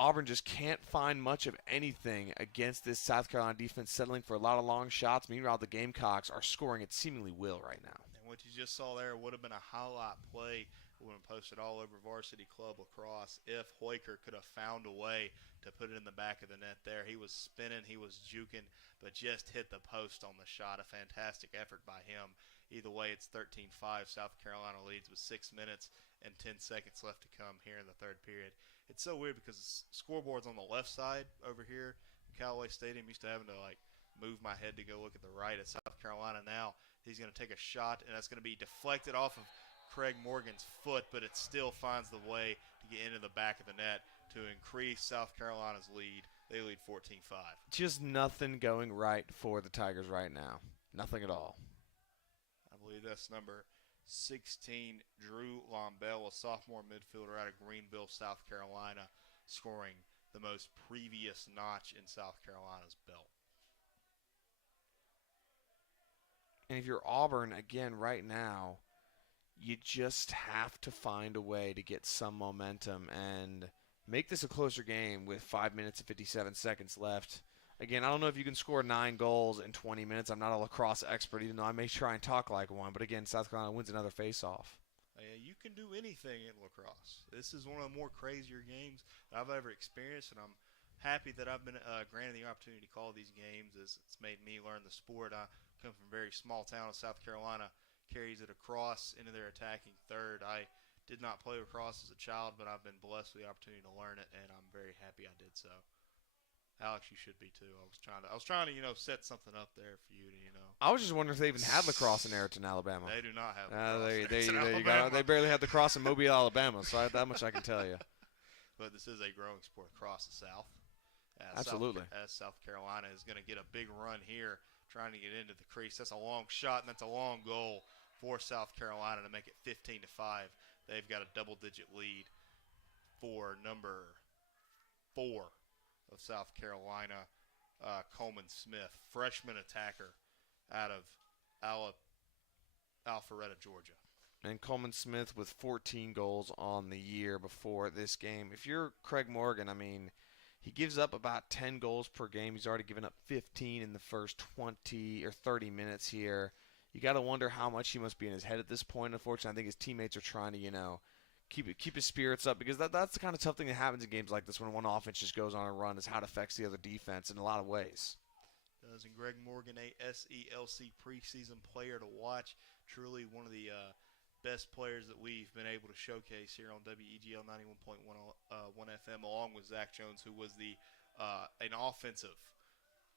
Auburn just can't find much of anything against this South Carolina defense, settling for a lot of long shots. Meanwhile, the Gamecocks are scoring at seemingly will right now. And what you just saw there would have been a highlight play. It would have been posted all over Varsity Club Lacrosse if Hoiker could have found a way to put it in the back of the net there. He was spinning, he was juking, but just hit the post on the shot. A fantastic effort by him. Either way, it's 13-5. South Carolina leads with 6 minutes and 10 seconds left to come here in the third period. It's so weird because the scoreboard's on the left side over here in Callaway Stadium. Used to having to move my head to go look at the right at South Carolina. Now he's going to take a shot, and that's going to be deflected off of Craig Morgan's foot, but it still finds the way to get into the back of the net to increase South Carolina's lead. They lead 14-5. Just nothing going right for the Tigers right now. Nothing at all. I believe that's number 16, Drew Lombell, a sophomore midfielder out of Greenville, South Carolina, scoring the most previous notch in South Carolina's belt. And if you're Auburn, again, right now, you just have to find a way to get some momentum and make this a closer game with 5 minutes and 57 seconds left. Again, I don't know if you can score 9 goals in 20 minutes. I'm not a lacrosse expert, even though I may try and talk like one. But again, South Carolina wins another face-off. You can do anything in lacrosse. This is one of the more crazier games that I've ever experienced, and I'm happy that I've been granted the opportunity to call these games. It's made me learn the sport. I come from a very small town of South Carolina, carries it across into their attacking third. I did not play lacrosse as a child, but I've been blessed with the opportunity to learn it, and I'm very happy I did so. Alex, you should be too. I was trying to set something up there for you to. I was just wondering if they even had lacrosse in Ayrton, Alabama. They do not have lacrosse. They barely had lacrosse in Mobile, Alabama. So that much I can tell you. But this is a growing sport across the South. Absolutely. As South Carolina is going to get a big run here, trying to get into the crease. That's a long shot, and that's a long goal for South Carolina to make it 15-5. They've got a double-digit lead for number 4 of South Carolina, Coleman Smith, freshman attacker out of Alpharetta, Georgia. And Coleman Smith with 14 goals on the year before this game. If you're Craig Morgan, he gives up about 10 goals per game. He's already given up 15 in the first 20 or 30 minutes here. You got to wonder how much he must be in his head at this point. Unfortunately, I think his teammates are trying to, keep his spirits up, because that's the kind of tough thing that happens in games like this when one offense just goes on a run, is how it affects the other defense in a lot of ways. Does, and Greg Morgan, a SELC preseason player to watch. Truly one of the best players that we've been able to showcase here on WEGL 91.1 FM, along with Zach Jones, who was an offensive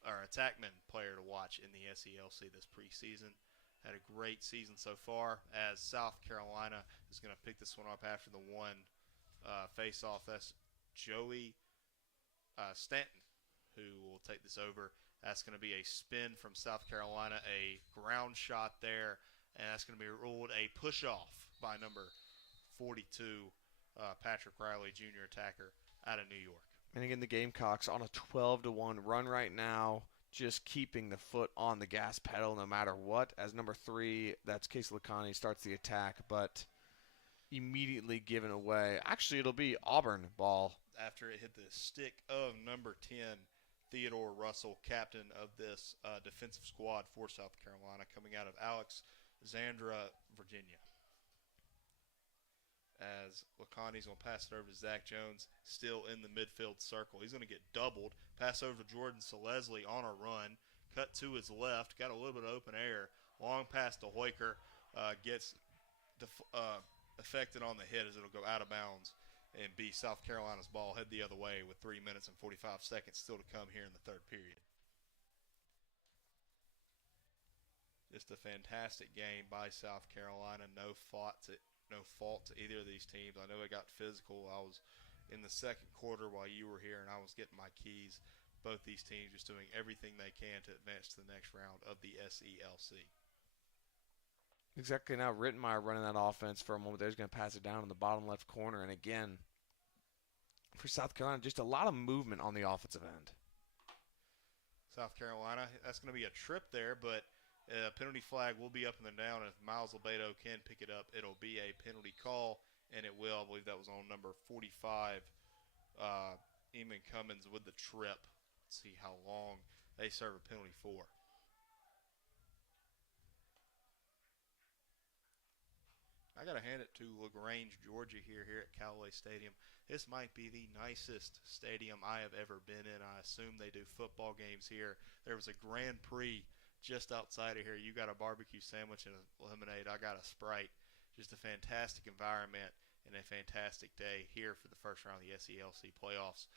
or attackman player to watch in the SELC this preseason. Had a great season so far, as South Carolina is going to pick this one up after the one face-off. That's Joey Stanton who will take this over. That's going to be a spin from South Carolina, a ground shot there, and that's going to be ruled a push-off by number 42, Patrick Riley, junior attacker out of New York. And again, the Gamecocks on a 12-1 run right now, just keeping the foot on the gas pedal no matter what, as number 3, that's Casey Lacani, starts the attack, but immediately given away. Actually, it'll be Auburn ball. After it hit the stick of number 10, Theodore Russell, captain of this defensive squad for South Carolina, coming out of Alexandria, Virginia. As Lacani's going to pass it over to Zach Jones, still in the midfield circle. He's going to get doubled. Pass over to Jordan Selesli on a run. Cut to his left. Got a little bit of open air. Long pass to Hoiker. Gets affected on the hit as it'll go out of bounds and be South Carolina's ball head the other way with 3 minutes and 45 seconds still to come here in the third period. Just a fantastic game by South Carolina. No fault to either of these teams. I know it got physical. I was in the second quarter while you were here, and I was getting my keys. Both these teams just doing everything they can to advance to the next round of the SELC. Exactly. Now Rittenmeyer running that offense for a moment there. He's going to pass it down in the bottom left corner. And again, for South Carolina, just a lot of movement on the offensive end. South Carolina, that's going to be a trip there, but a penalty flag will be up and then down. And if Miles Albedo can pick it up, it'll be a penalty call, and it will. I believe that was on number 45, Eamon Cummins with the trip. Let's see how long they serve a penalty for. I got to hand it to LaGrange, Georgia here at Callaway Stadium. This might be the nicest stadium I have ever been in. I assume they do football games here. There was a Grand Prix just outside of here. You got a barbecue sandwich and a lemonade. I got a Sprite. Just a fantastic environment and a fantastic day here for the first round of the SELC playoffs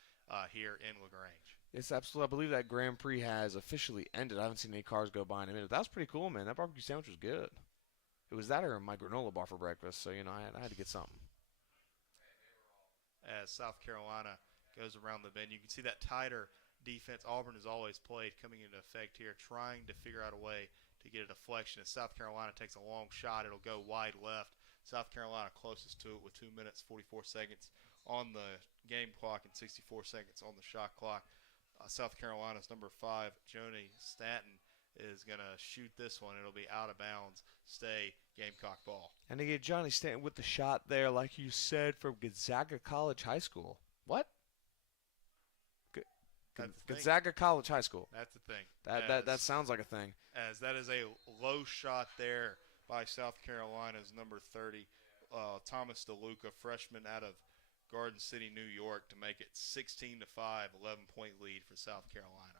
here in LaGrange. It's absolutely. I believe that Grand Prix has officially ended. I haven't seen any cars go by in a minute. That was pretty cool, man. That barbecue sandwich was good. It was that or my granola bar for breakfast, so, I had to get something. As South Carolina goes around the bend, you can see that tighter defense Auburn has always played coming into effect here, trying to figure out a way to get a deflection. As South Carolina takes a long shot, it'll go wide left. South Carolina closest to it with 2 minutes, 44 seconds on the game clock and 64 seconds on the shot clock. South Carolina's number 5, Joni Stanton, is going to shoot this one. It'll be out of bounds. Stay Gamecock ball. And to get Johnny Stanton with the shot there, like you said, from Gonzaga College High School. What? Gonzaga College High School. That's the thing. That sounds like a thing. As that is a low shot there by South Carolina's number 30, Thomas DeLuca, freshman out of Garden City, New York, to make it 16-5, 11-point lead for South Carolina.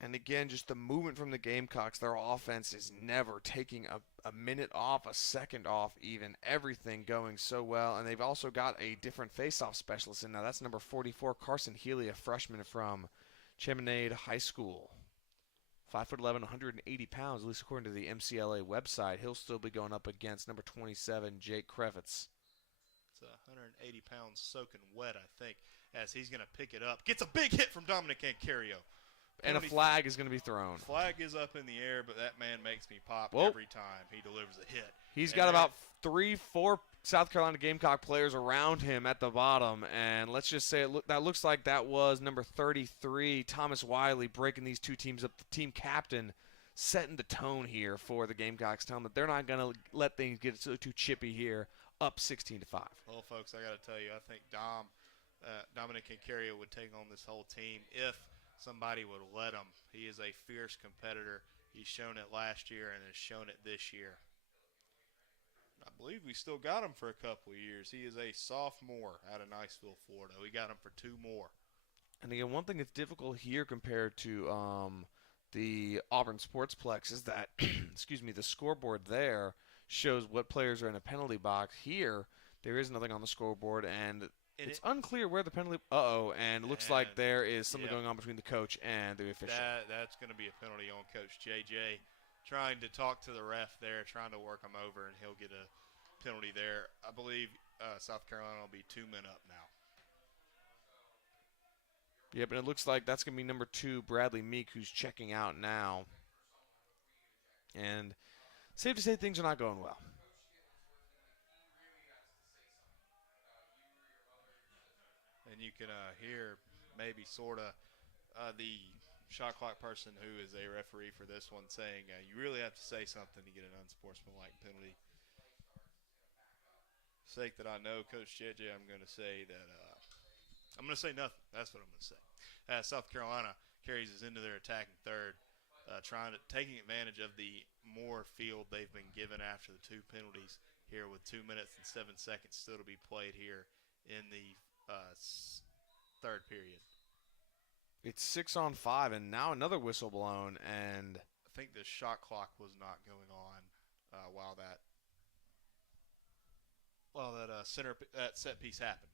And again, just the movement from the Gamecocks, their offense is never taking a minute off, a second off even, everything going so well. And they've also got a different face-off specialist in now. That's number 44, Carson Healy, a freshman from Chaminade High School. 5'11", 180 pounds, at least according to the MCLA website. He'll still be going up against number 27, Jake Krevitz. It's 180 pounds soaking wet, I think, as he's going to pick it up. Gets a big hit from Dominic Ancario. And a flag is going to be thrown. Flag is up in the air, but that man makes me pop every time he delivers a hit. He's got about 3-4 South Carolina Gamecock players around him at the bottom. And let's just say that looks like that was number 33, Thomas Wiley, breaking these two teams up. The team captain setting the tone here for the Gamecocks, telling them that they're not going to let things get too chippy here, up 16-5. Well, folks, I got to tell you, I think Dominic Ancario would take on this whole team if somebody would let him. He is a fierce competitor. He's shown it last year and has shown it this year. I believe we still got him for a couple of years. He is a sophomore out of Niceville, Florida. We got him for 2 more. And again, one thing that's difficult here compared to the Auburn Sportsplex is that, the scoreboard there shows what players are in a penalty box. Here, there is nothing on the scoreboard, and it's unclear where the penalty. And it looks like there is something going on between the coach and the official. That's going to be a penalty on Coach JJ, trying to talk to the ref there, trying to work him over, and he'll get a penalty there. I believe South Carolina will be 2 men up now. Yeah, but it looks like that's going to be number 2, Bradley Meek, who's checking out now. And safe to say things are not going well. And you can hear maybe sort of the shot clock person who is a referee for this one saying, you really have to say something to get an unsportsmanlike penalty. For sake that I know Coach JJ, I'm going to say that I'm going to say nothing. That's what I'm going to say. South Carolina carries us into their attacking third, taking advantage of the more field they've been given after the 2 penalties here with 2 minutes and 7 seconds still to be played here in the third period. It's 6-on-5, and now another whistle blown, and I think the shot clock was not going on while that that set piece happened.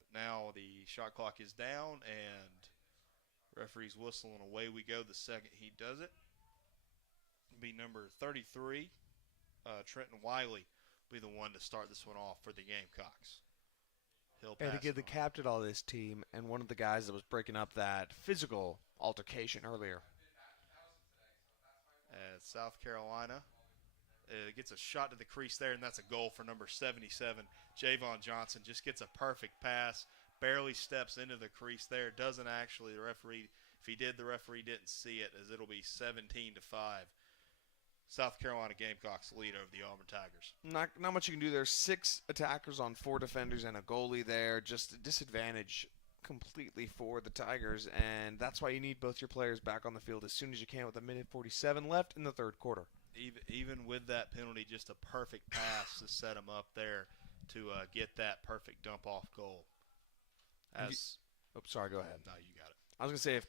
But now the shot clock is down, and referee's whistling. Away we go the second he does it. It'll be number 33, Trenton Wiley, will be the one to start this one off for the Gamecocks. He'll And to pass give it the on. captain on this team and one of the guys that was breaking up that physical altercation earlier. As South Carolina gets a shot to the crease there, and that's a goal for number 77. Javon Johnson just gets a perfect pass, barely steps into the crease there. Doesn't actually, the referee, if he did, the referee didn't see it, as it'll be 17-5. South Carolina Gamecocks lead over the Auburn Tigers. Not much you can do there. 6 attackers on 4 defenders and a goalie there. Just a disadvantage completely for the Tigers, and that's why you need both your players back on the field as soon as you can with a minute 47 left in the third quarter. Even with that penalty, just a perfect pass to set him up there to get that perfect dump-off goal. Sorry, go ahead. No, you got it. I was going to say, if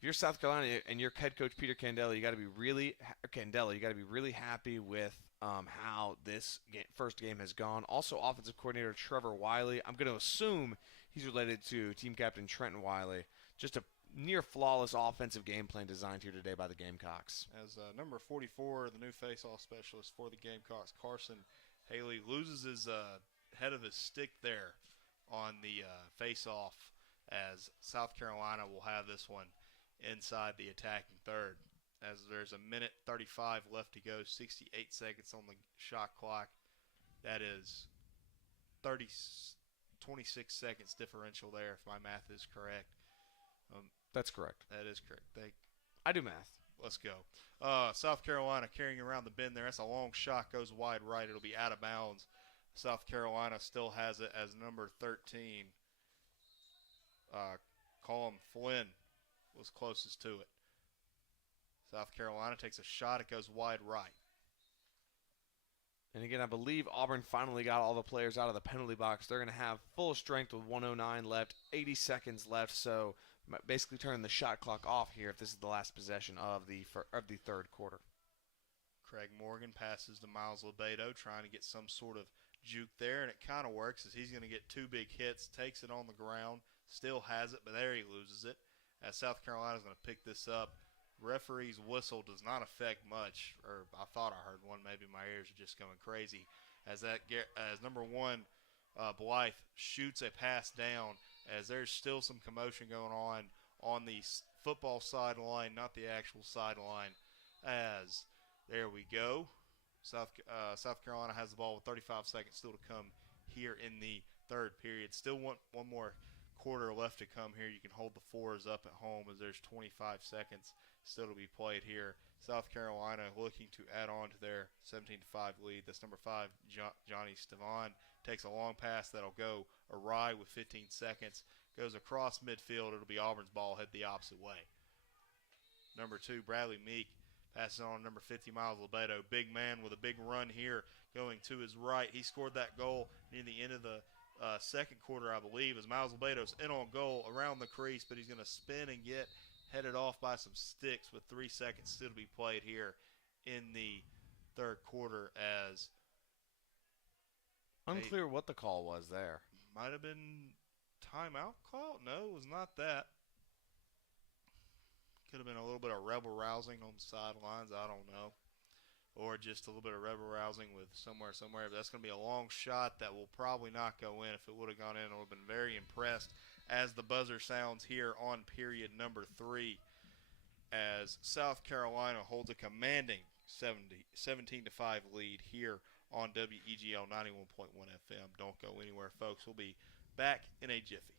you're South Carolina and you're head coach Peter Candela, you got to be really happy with how this first game has gone. Also, offensive coordinator Trevor Wiley. I'm going to assume he's related to team captain Trenton Wiley. Just a near flawless offensive game plan designed here today by the Gamecocks. As number 44, the new face-off specialist for the Gamecocks, Carson Haley, loses his head of his stick there on the face-off, as South Carolina will have this one inside the attacking third, as there's a minute 35 left to go, 68 seconds on the shot clock. That is 26 seconds differential there, if my math is correct. That's correct. That is correct. I do math. Let's go. South Carolina carrying around the bend there. That's a long shot, goes wide right. It'll be out of bounds. South Carolina still has it as number 13. Colin Flynn was closest to it. South Carolina takes a shot. It goes wide right. And again, I believe Auburn finally got all the players out of the penalty box. They're going to have full strength with 109 left, 80 seconds left. So basically turning the shot clock off here if this is the last possession of the third quarter. Craig Morgan passes to Miles Lebedo, trying to get some sort of juke there, and it kind of works, as he's going to get 2 big hits, takes it on the ground, still has it, but there he loses it. As South Carolina is going to pick this up. Referee's whistle does not affect much, or I thought I heard one. Maybe my ears are just going crazy. As number 1, Blythe shoots a pass down, as there's still some commotion going on the football sideline, not the actual sideline. As there we go. South Carolina has the ball with 35 seconds still to come here in the third period. Still one more quarter left to come here. You can hold the 4s up at home, as there's 25 seconds still to be played here. South Carolina looking to add on to their 17-5 lead. That's number 5, Johnny Stavon, takes a long pass that'll go awry with 15 seconds. Goes across midfield. It'll be Auburn's ball, head the opposite way. Number 2, Bradley Meek, passes on number 50, Miles Lebedo. Big man with a big run here going to his right. He scored that goal near the end of the second quarter, I believe, as Miles Lebedo's in on goal around the crease, but he's going to spin and get headed off by some sticks with 3 seconds still to be played here in the third quarter. As unclear what the call was there. Might have been timeout call. No, it was not that. Could have been a little bit of rebel rousing on the sidelines. I don't know. Or just a little bit of rebel rousing with somewhere. But that's going to be a long shot that will probably not go in. If it would have gone in, I would have been very impressed, as the buzzer sounds here on period number 3, as South Carolina holds a commanding 17-5 lead here on WEGL 91.1 FM. Don't go anywhere, folks. We'll be back in a jiffy.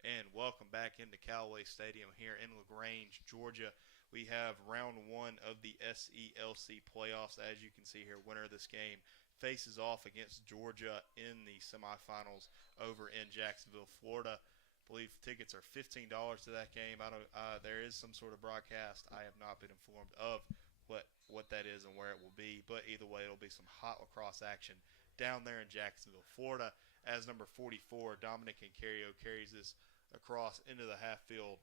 And welcome back into Callaway Stadium here in LaGrange, Georgia. We have round one of the SELC playoffs. As you can see here, winner of this game faces off against Georgia in the semifinals over in Jacksonville, Florida. I believe tickets are $15 to that game. There is some sort of broadcast. I have not been informed of what that is and where it will be. But either way, it'll be some hot lacrosse action down there in Jacksonville, Florida. As number 44, Dominic Incario carries this across into the half-field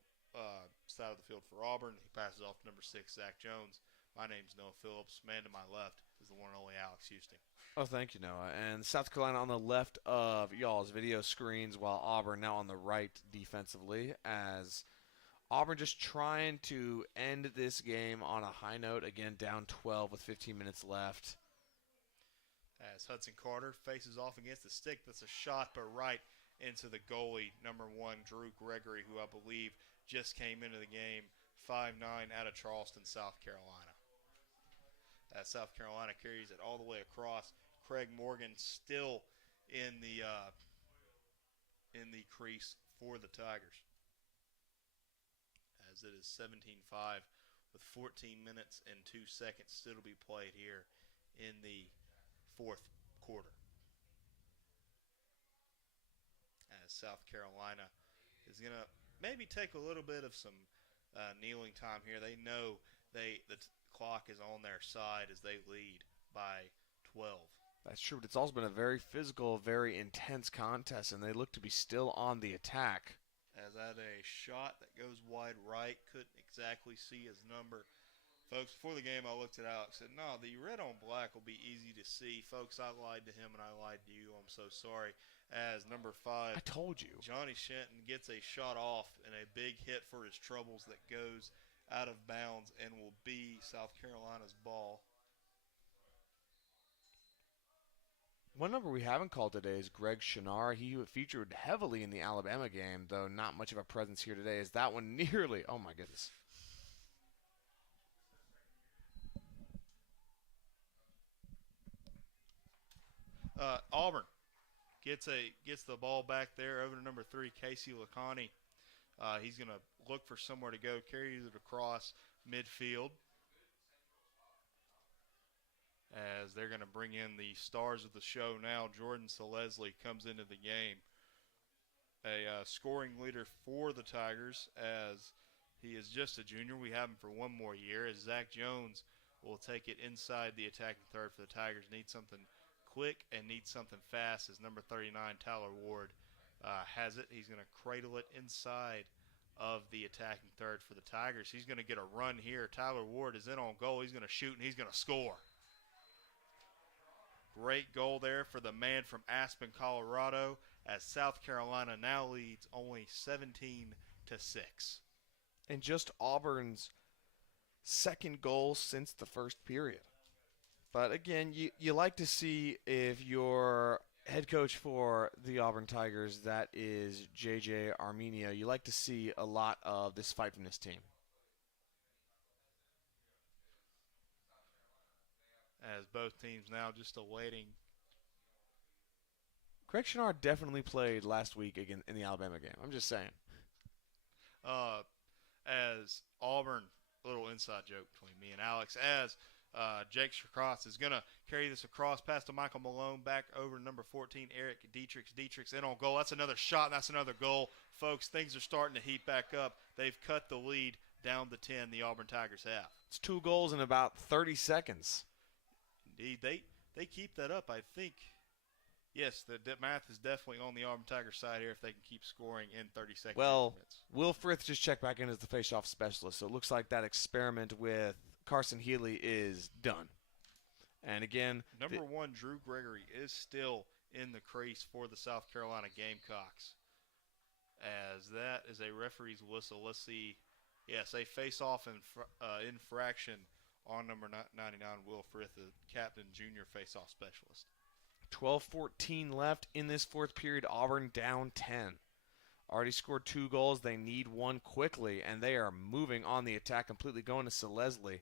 side of the field for Auburn. He passes off to number 6, Zach Jones. My name's Noah Phillips. Man to my left is the one and only Alex Houston. Oh, thank you, Noah. And South Carolina on the left of y'all's video screens, while Auburn now on the right defensively, as Auburn just trying to end this game on a high note. Again, down 12 with 15 minutes left. As Hudson Carter faces off against the stick. That's a shot, but right into the goalie, number 1, Drew Gregory, who I believe just came into the game, 5'9", out of Charleston, South Carolina. As South Carolina carries it all the way across, Craig Morgan still in the crease for the Tigers. As it is 17-5 with 14 minutes and 2 seconds still to be played here in the fourth quarter. As South Carolina is going to maybe take a little bit of some kneeling time here. They know the clock is on their side as they lead by 12. That's true, but it's also been a very physical, very intense contest, and they look to be still on the attack. As at a shot that goes wide right, couldn't exactly see his number. Folks, before the game, I looked at Alex and said, no, the red on black will be easy to see. Folks, I lied to him and I lied to you. I'm so sorry. As number 5, I told you, Johnny Shenton gets a shot off and a big hit for his troubles that goes out of bounds and will be South Carolina's ball. one number we haven't called today is Greg Shinar. He featured heavily in the Alabama game, though not much of a presence here today. Is that one nearly? Oh my goodness. Auburn gets the ball back there over to number 3, Casey Lacani. He's going to look for somewhere to go, carries it across midfield. As they're going to bring in the stars of the show now, Jordan Seleslie comes into the game. A scoring leader for the Tigers, as he is just a junior. We have him for one more year, as Zach Jones will take it inside the attacking third for the Tigers. Need something quick and needs something fast, as number 39, Tyler Ward, has it. He's going to cradle it inside of the attacking third for the Tigers. He's going to get a run here. Tyler Ward is in on goal. He's going to shoot, and he's going to score. Great goal there for the man from Aspen, Colorado, as South Carolina now leads only 17-6. And just Auburn's second goal since the first period. But again, you like to see, if your head coach for the Auburn Tigers, that is J.J. Armenia, you like to see a lot of this fight from this team. As both teams now just awaiting. Craig Shinar definitely played last week again in the Alabama game. I'm just saying. As Auburn, a little inside joke between me and Alex, as Jake Shakros is going to carry this across past to Michael Malone, back over to number 14, Eric Dietrichs. Dietrichs in on goal. That's another shot, and that's another goal. Folks, things are starting to heat back up. They've cut the lead down to 10, the Auburn Tigers have. It's 2 goals in about 30 seconds. Indeed, they keep that up, I think. Yes, the math is definitely on the Auburn Tigers side here if they can keep scoring in 30 seconds. Well, Will Frith just checked back in as the faceoff specialist, so it looks like that experiment with Carson Healy is done. And again, number 1, Drew Gregory, is still in the crease for the South Carolina Gamecocks. As that is a referee's whistle. Let's see. Yes, a face-off infraction on number 99, Will Frith, the captain junior face-off specialist. 12:14 left in this fourth period. Auburn down 10. Already scored 2 goals. They need one quickly, and they are moving on the attack, completely going to Seleslie.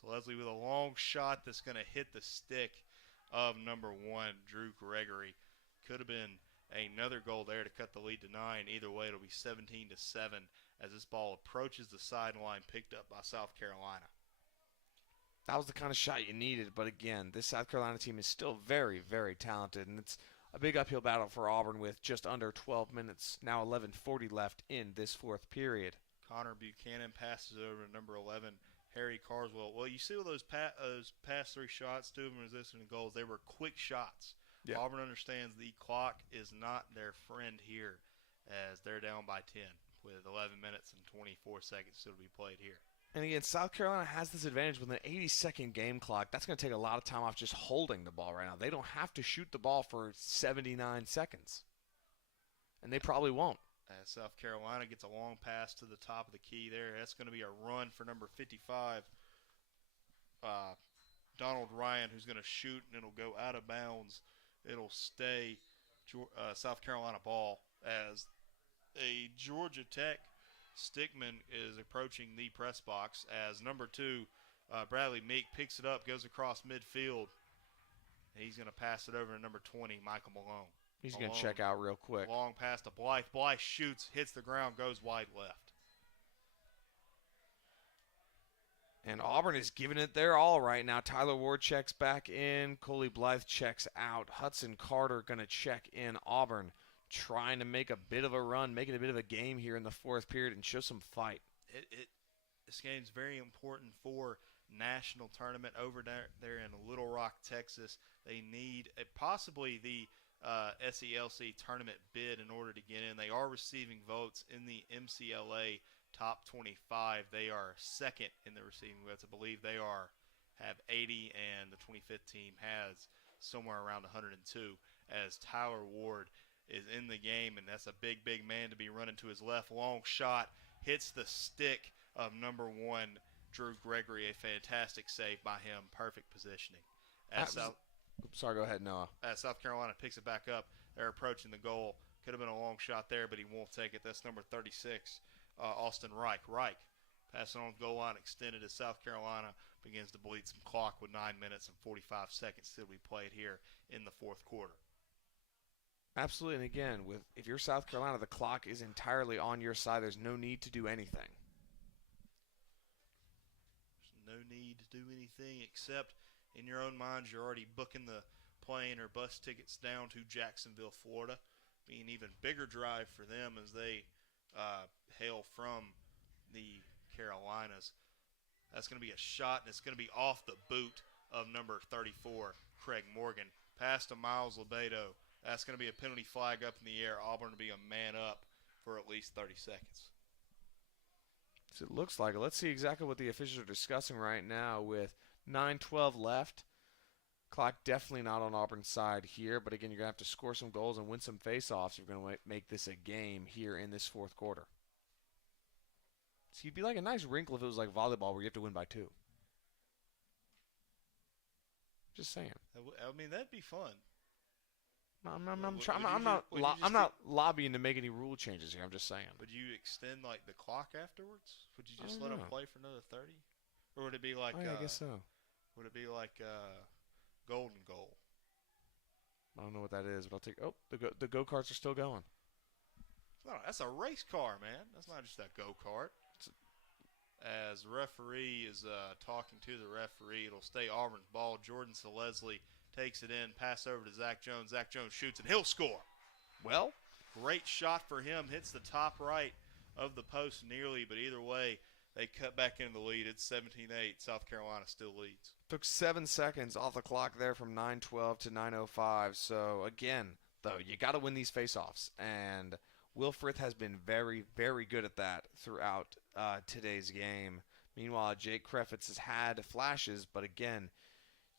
Seleslie with a long shot that's going to hit the stick of number 1, Drew Gregory. Could have been Another goal there to cut the lead to 9. Either way, it'll be 17-7 as this ball approaches the sideline, picked up by South Carolina. That was the kind of shot you needed, but again, this South Carolina team is still very, very talented, and it's a big uphill battle for Auburn with just under 12 minutes, now 11:40 left in this fourth period. Connor Buchanan passes over to number 11, Harry Carswell. Well, you see all those past 3 shots, 2 of them resisting goals, they were quick shots. Yeah. Auburn understands the clock is not their friend here as they're down by 10 with 11 minutes and 24 seconds still to be played here. And again, South Carolina has this advantage with an 80-second game clock. That's going to take a lot of time off just holding the ball right now. They don't have to shoot the ball for 79 seconds. And they probably won't. As South Carolina gets a long pass to the top of the key there. That's going to be a run for number 55, Donald Ryan, who's going to shoot, and it'll go out of bounds. It'll stay South Carolina ball as a Georgia Tech stickman is approaching the press box as number 2, Bradley Meek, picks it up, goes across midfield. And he's going to pass it over to number 20, Michael Malone. He's going to check out real quick. Long pass to Blythe. Blythe shoots, hits the ground, goes wide left. And Auburn is giving it their all right now. Tyler Ward checks back in. Coley Blythe checks out. Hudson Carter going to check in. Auburn trying to make a bit of a run, making a bit of a game here in the fourth period and show some fight. This game's very important for national tournament over there in Little Rock, Texas. They need possibly the SELC tournament bid in order to get in. They are receiving votes in the MCLA top 25. They are second in the receiving votes. I believe they have 80, and the 25th team has somewhere around 102 as Tyler Ward is in the game, and that's a big, big man to be running to his left. Long shot, hits the stick of number 1, Drew Gregory. A fantastic save by him. Perfect positioning. Sorry, go ahead, Noah. As South Carolina picks it back up, they're approaching the goal. Could have been a long shot there, but he won't take it. That's number 36, Austin Reich. Reich passing on the goal line, extended as South Carolina begins to bleed some clock with 9 minutes and 45 seconds still to be played here in the fourth quarter. Absolutely, and again, if you're South Carolina, the clock is entirely on your side. There's no need to do anything. There's no need to do anything except in your own minds you're already booking the plane or bus tickets down to Jacksonville, Florida. Be an even bigger drive for them as they hail from the Carolinas. That's going to be a shot, and it's going to be off the boot of number 34, Craig Morgan. Pass to Miles Lebedo. That's going to be a penalty flag up in the air. Auburn to be a man up for at least 30 seconds. So it looks like it. Let's see exactly what the officials are discussing right now with 9:12 left. Clock definitely not on Auburn's side here, but again, you're going to have to score some goals and win some face-offs if you're going to make this a game here in this fourth quarter. So it'd be like a nice wrinkle if it was like volleyball where you have to win by 2. Just saying. I mean, that'd be fun. I'm not lobbying to make any rule changes here. I'm just saying. Would you extend like the clock afterwards? Would you just let them play for another 30, or would it be like? I guess so. Would it be like golden goal? I don't know what that is, but I'll take. Oh, the go karts are still going. No, that's a race car, man. That's not just that go kart. As the referee is talking to the referee, it'll stay Auburn's ball. Jordan Selesky takes it in, pass over to Zach Jones. Zach Jones shoots, and he'll score. Well, great shot for him. Hits the top right of the post nearly, but either way, they cut back into the lead. It's 17-8. South Carolina still leads. Took 7 seconds off the clock there from 9:12 to 9:05. So, again, though, you got to win these face-offs. And Will Frith has been very, very good at that throughout today's game. Meanwhile, Jake Krefitz has had flashes, but again,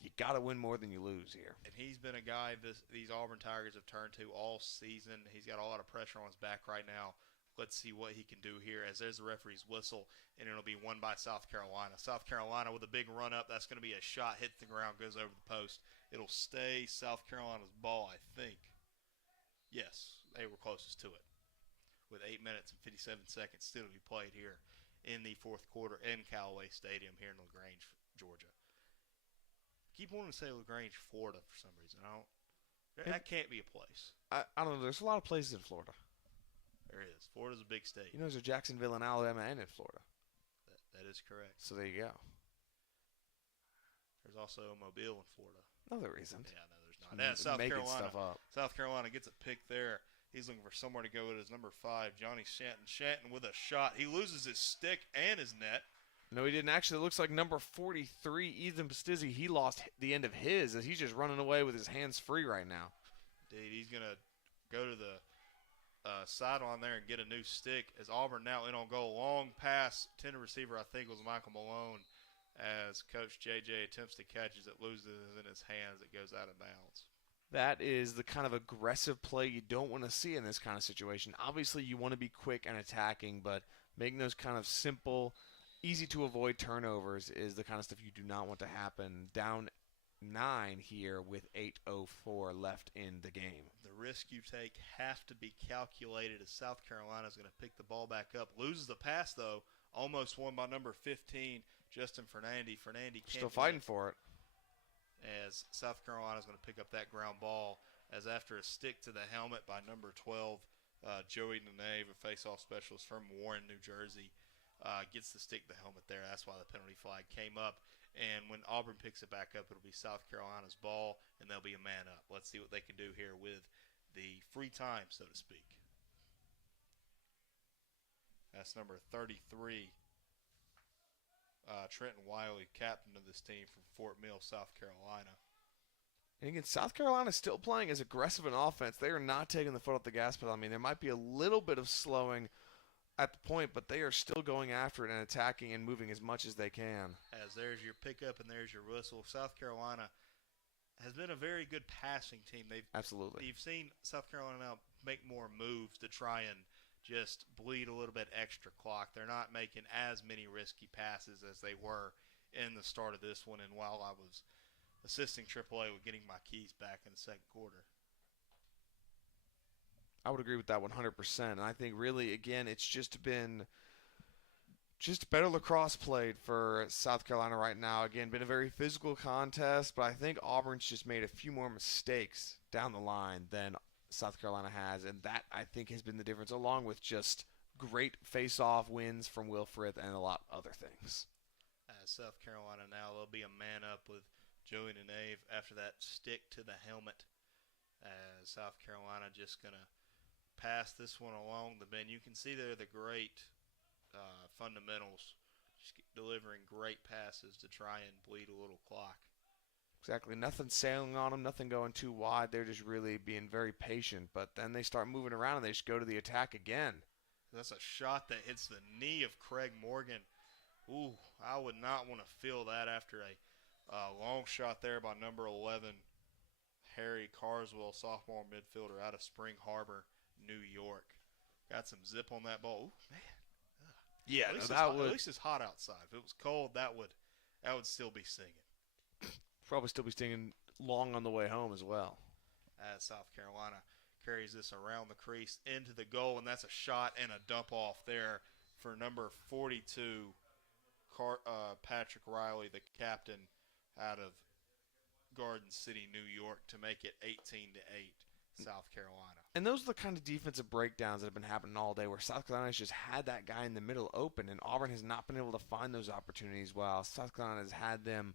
you got to win more than you lose here. And he's been a guy these Auburn Tigers have turned to all season. He's got a lot of pressure on his back right now. Let's see what he can do here as there's the referee's whistle, and it'll be won by South Carolina. South Carolina with a big run-up. That's going to be a shot, hits the ground, goes over the post. It'll stay South Carolina's ball, I think. Yes, they were closest to it. With 8 minutes and 57 seconds still to be played here in the fourth quarter in Callaway Stadium here in LaGrange, Georgia. Keep wanting to say LaGrange, Florida for some reason. That can't be a place. I don't know. There's a lot of places in Florida. There is. Florida's a big state. You know, there's a Jacksonville in Alabama and in Florida. That is correct. So there you go. There's also Mobile in Florida. No, there isn't. Yeah, no, there's not. That's South Making Carolina. stuff up. South Carolina gets a pick there. He's looking for somewhere to go with his number 5, Johnny Shanton. Shanton with a shot. He loses his stick and his net. No, he didn't. Actually, it looks like number 43, Ethan Pastizzi, he lost the end of his as he's just running away with his hands free right now. Indeed, he's going to go to the sideline there and get a new stick as Auburn now in on goal. Long pass, tender receiver, I think, was Michael Malone as Coach JJ attempts to catch as it loses in his hands. It goes out of bounds. That is the kind of aggressive play you don't want to see in this kind of situation. Obviously, you want to be quick and attacking, but making those kind of simple, easy-to-avoid turnovers is the kind of stuff you do not want to happen. Down 9 here with 8:04 left in the game. The risk you take have to be calculated as South Carolina is going to pick the ball back up. Loses the pass, though. Almost won by number 15, Justin Fernandes. Fernandes can't Still fighting for it. As South Carolina is going to pick up that ground ball as after a stick to the helmet by number 12, Joey Nenave, a face-off specialist from Warren, New Jersey, gets the stick to the helmet there. That's why the penalty flag came up. And when Auburn picks it back up, it'll be South Carolina's ball, and they'll be a man up. Let's see what they can do here with the free time, so to speak. That's number 33. Trenton Wiley, captain of this team from Fort Mill, South Carolina. And again, South Carolina still playing as aggressive an offense. They are not taking the foot off the gas pedal. I mean, there might be a little bit of slowing at the point, but they are still going after it and attacking and moving as much as they can. As there's your pickup and there's your whistle. South Carolina has been a very good passing team. Absolutely. You've seen South Carolina now make more moves to try and just bleed a little bit extra clock. They're not making as many risky passes as they were in the start of this one, and while I was assisting AAA with getting my keys back in the second quarter. I would agree with that 100%. And I think really, again, it's just been better lacrosse played for South Carolina right now. Again, been a very physical contest, but I think Auburn's just made a few more mistakes down the line than South Carolina has, and that, I think, has been the difference, along with just great face-off wins from Will Frith and a lot of other things. South Carolina now, they'll be a man up with Joey Nenave after that stick to the helmet. South Carolina just going to pass this one along the bend. You can see there the great fundamentals, just delivering great passes to try and bleed a little clock. Exactly. Nothing sailing on them, nothing going too wide. They're just really being very patient. But then they start moving around and they just go to the attack again. That's a shot that hits the knee of Craig Morgan. Ooh, I would not want to feel that after a long shot there by number 11, Harry Carswell, sophomore midfielder out of Spring Harbor, New York. Got some zip on that ball. Ooh, man. Yeah, at least it's hot outside. If it was cold, that would still be stinging. Probably still be stinging long on the way home as well. As South Carolina carries this around the crease into the goal, and that's a shot and a dump off there for number 42, Patrick Riley, the captain out of Garden City, New York, to make it 18-8, South Carolina. And those are the kind of defensive breakdowns that have been happening all day, where South Carolina's just had that guy in the middle open, and Auburn has not been able to find those opportunities, while South Carolina has had them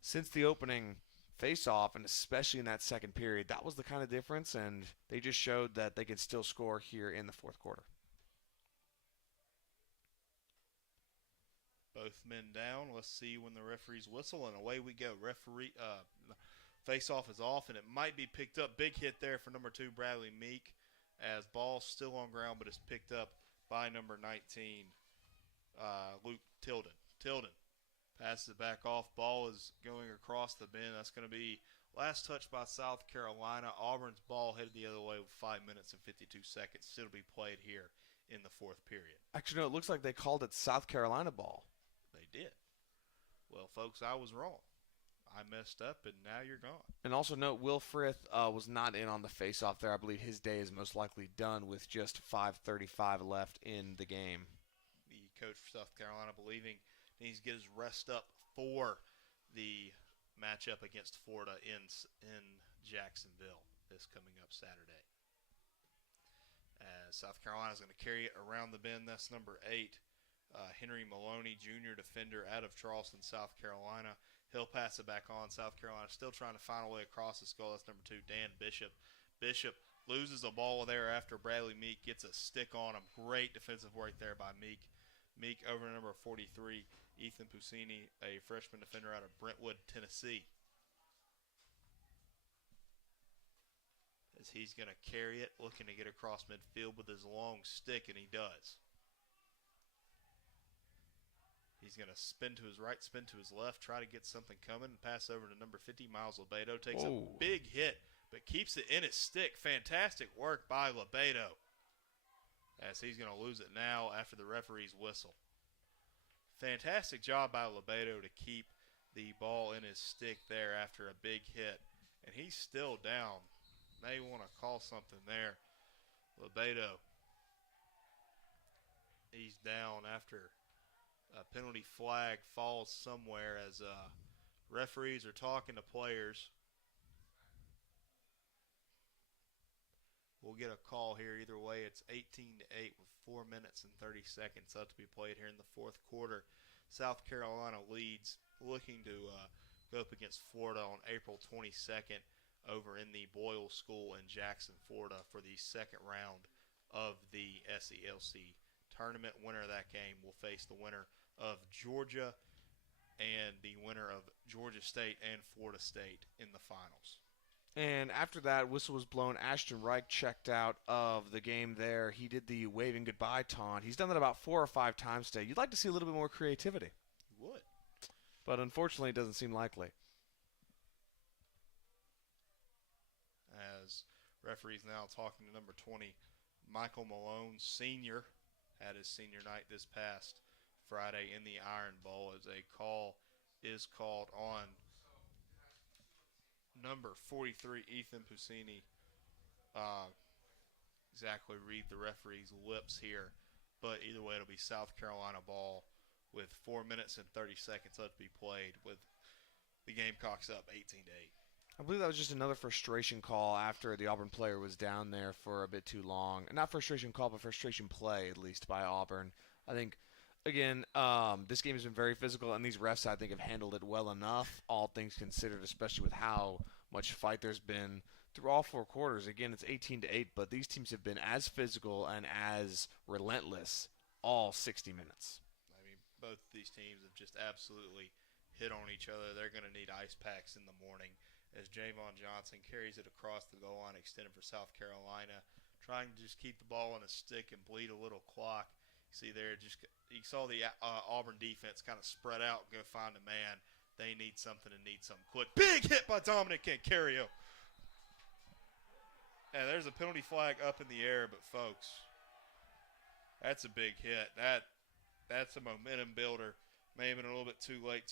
since the opening face-off, and especially in that second period. That was the kind of difference, and they just showed that they could still score here in the fourth quarter. Both men down. Let's see when the referees whistle, and away we go. Face-off is off, and it might be picked up. Big hit there for number 2, Bradley Meek, as ball's still on ground, but it's picked up by number 19, Luke Tilden. Tilden passes it back off. Ball is going across the bend. That's going to be last touch by South Carolina. Auburn's ball headed the other way with 5 minutes and 52 seconds. Still to be played here in the fourth period. Actually, no, it looks like they called it South Carolina ball. They did. Well, folks, I was wrong. I messed up, and now you're gone. And also note, Will Frith was not in on the face-off there. I believe his day is most likely done with just 5:35 left in the game. The coach for South Carolina believing he needs to get his rest up for the matchup against Florida in Jacksonville. this coming up Saturday. As South Carolina is going to carry it around the bend. That's number 8, Henry Maloney, junior defender out of Charleston, South Carolina. He'll pass it back on. South Carolina still trying to find a way across the goal. That's number 2, Dan Bishop. Bishop loses the ball there after Bradley Meek gets a stick on him. Great defensive work there by Meek. Meek over to number 43, Ethan Pusini, a freshman defender out of Brentwood, Tennessee. As he's going to carry it, looking to get across midfield with his long stick, and he does. He's going to spin to his right, spin to his left, try to get something coming, and pass over to number 50, Miles Lebedo. Takes a big hit, but keeps it in his stick. Fantastic work by Lebedo. As he's going to lose it now after the referee's whistle. Fantastic job by Lebedo to keep the ball in his stick there after a big hit. And he's still down. May want to call something there. Lebedo. He's down after a penalty flag falls somewhere as referees are talking to players. We'll get a call here. Either way, it's 18-8 with 4 minutes and 30 seconds left to be played here in the fourth quarter. South Carolina leads, looking to go up against Florida on April 22nd over in the Boyle School in Jackson, Florida for the second round of the SELC tournament. Winner of that game will face the winner of Georgia and the winner of Georgia State and Florida State in the finals. And after that whistle was blown, Ashton Reich checked out of the game there. He did the waving goodbye taunt. He's done that about 4 or 5 times today. You'd like to see a little bit more creativity. You would. But unfortunately, it doesn't seem likely. As referees now talking to number 20, Michael Malone, senior, had his senior night this past Friday in the Iron Bowl, as a call is called on number 43, Ethan Pusini. Exactly read the referee's lips here, but either way, it'll be South Carolina ball with 4 minutes and 30 seconds left to be played, with the Gamecocks up 18-8. I believe that was just another frustration call after the Auburn player was down there for a bit too long. Not frustration call, but frustration play, at least, by Auburn. I think, again, this game has been very physical, and these refs, I think, have handled it well enough, all things considered, especially with how much fight there's been through all 4 quarters. Again, it's 18-8, but these teams have been as physical and as relentless all 60 minutes. I mean, both these teams have just absolutely hit on each other. They're going to need ice packs in the morning, as Javon Johnson carries it across the goal line, extended for South Carolina, trying to just keep the ball on his stick and bleed a little clock. You see there, you saw the Auburn defense kind of spread out and go find a man. They need something and need something quick. Big hit by Dominic Cancario. And there's a penalty flag up in the air, but folks, that's a big hit. That's a momentum builder. May have been a little bit too late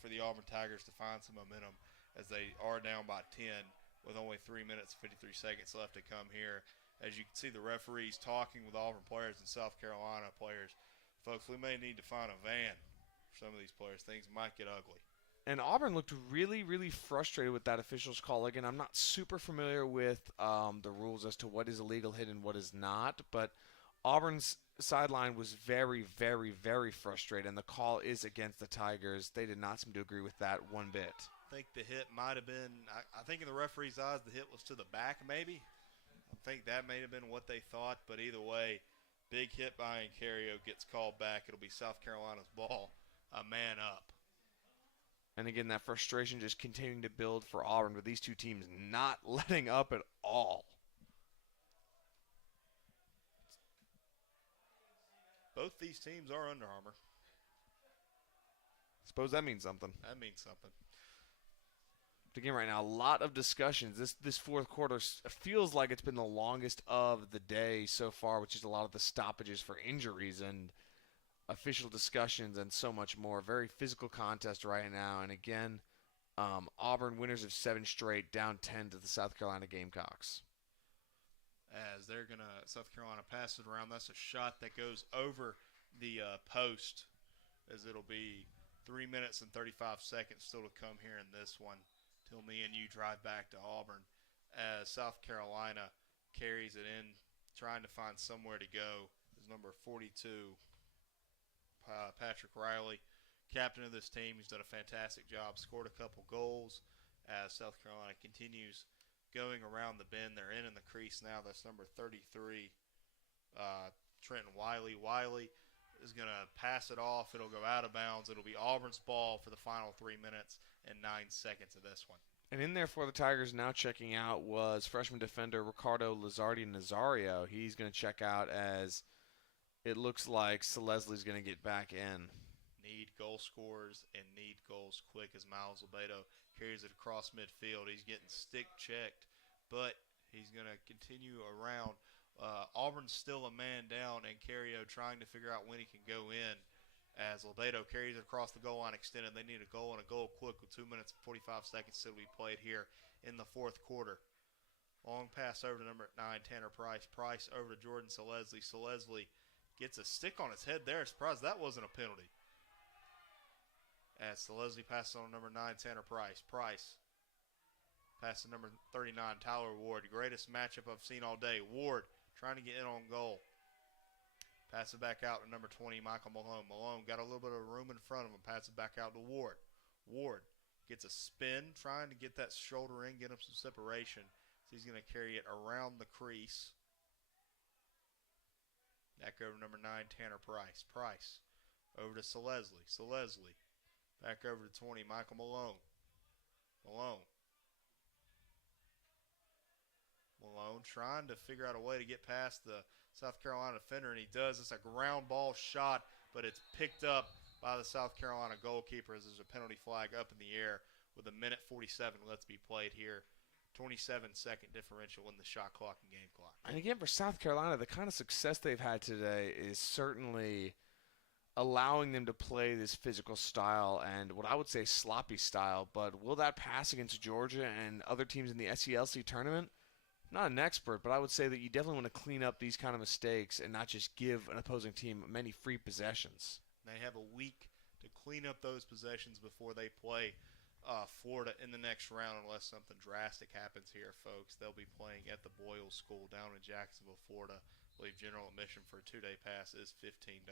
for the Auburn Tigers to find some momentum, as they are down by 10 with only 3 minutes and 53 seconds left to come here. As you can see, the referees talking with Auburn players and South Carolina players. Folks, we may need to find a van for some of these players. Things might get ugly. And Auburn looked really, really frustrated with that official's call. Again, I'm not super familiar with the rules as to what is a legal hit and what is not, but Auburn's sideline was very, very, very frustrated, and the call is against the Tigers. They did not seem to agree with that one bit. I think the hit might have been, I think in the referee's eyes, the hit was to the back maybe. I think that may have been what they thought, but either way, big hit by Cancario gets called back. It'll be South Carolina's ball, a man up. And again, that frustration just continuing to build for Auburn, with these two teams not letting up at all. Both these teams are Under Armour. Suppose that means something. That means something. But again, right now, a lot of discussions. This fourth quarter feels like it's been the longest of the day so far, which is a lot of the stoppages for injuries and official discussions and so much more. Very physical contest right now. And again, Auburn winners of 7 straight, down 10 to the South Carolina Gamecocks. As they're going to, South Carolina pass it around. That's a shot that goes over the post, as it'll be 3 minutes and 35 seconds still to come here in this one. till me and you drive back to Auburn as South Carolina carries it in, trying to find somewhere to go. Is number 42, Patrick Riley, captain of this team. He's done a fantastic job, scored a couple goals as South Carolina continues going around the bend. They're in the crease now. That's number 33, Trenton Wiley. Wiley is going to pass it off. It'll go out of bounds. It'll be Auburn's ball for the final 3 minutes and 9 seconds of this one. And in there for the Tigers now checking out was freshman defender Ricardo Nazario. He's going to check out as it looks like Selesli's going to get back in. Need goal scorers and need goals quick as Miles Lebedo carries it across midfield. He's getting stick checked, but he's going to continue around. Auburn's still a man down, and Carrio trying to figure out when he can go in as Lebedo carries it across the goal line extended. They need a goal and a goal quick with 2 minutes and 45 seconds to be played here in the fourth quarter. Long pass over to number 9, Tanner Price. Price over to Jordan Selesli. Selesli gets a stick on his head there. Surprised that wasn't a penalty. As Selesli passes on number 9, Tanner Price. Price passes to number 39, Tyler Ward. Greatest matchup I've seen all day. Ward trying to get in on goal. Pass it back out to number 20, Michael Malone. Malone got a little bit of room in front of him. Pass it back out to Ward. Ward gets a spin, trying to get that shoulder in, get him some separation. So he's going to carry it around the crease. Back over to number 9, Tanner Price. Price over to Selesli. Selesli back over to 20, Michael Malone. Malone. Malone trying to figure out a way to get past the South Carolina defender, and he does. It's a ground ball shot, but it's picked up by the South Carolina goalkeeper as there's a penalty flag up in the air with a minute 47 left to be played here. 27-second differential in the shot clock and game clock. And again, for South Carolina, the kind of success they've had today is certainly allowing them to play this physical style and what I would say sloppy style. But will that pass against Georgia and other teams in the SELC tournament? Not an expert, but I would say that you definitely want to clean up these kind of mistakes and not just give an opposing team many free possessions. They have a week to clean up those possessions before they play Florida in the next round, unless something drastic happens here, folks. They'll be playing at the Boyle School down in Jacksonville, Florida. I believe general admission for a 2-day pass is $15.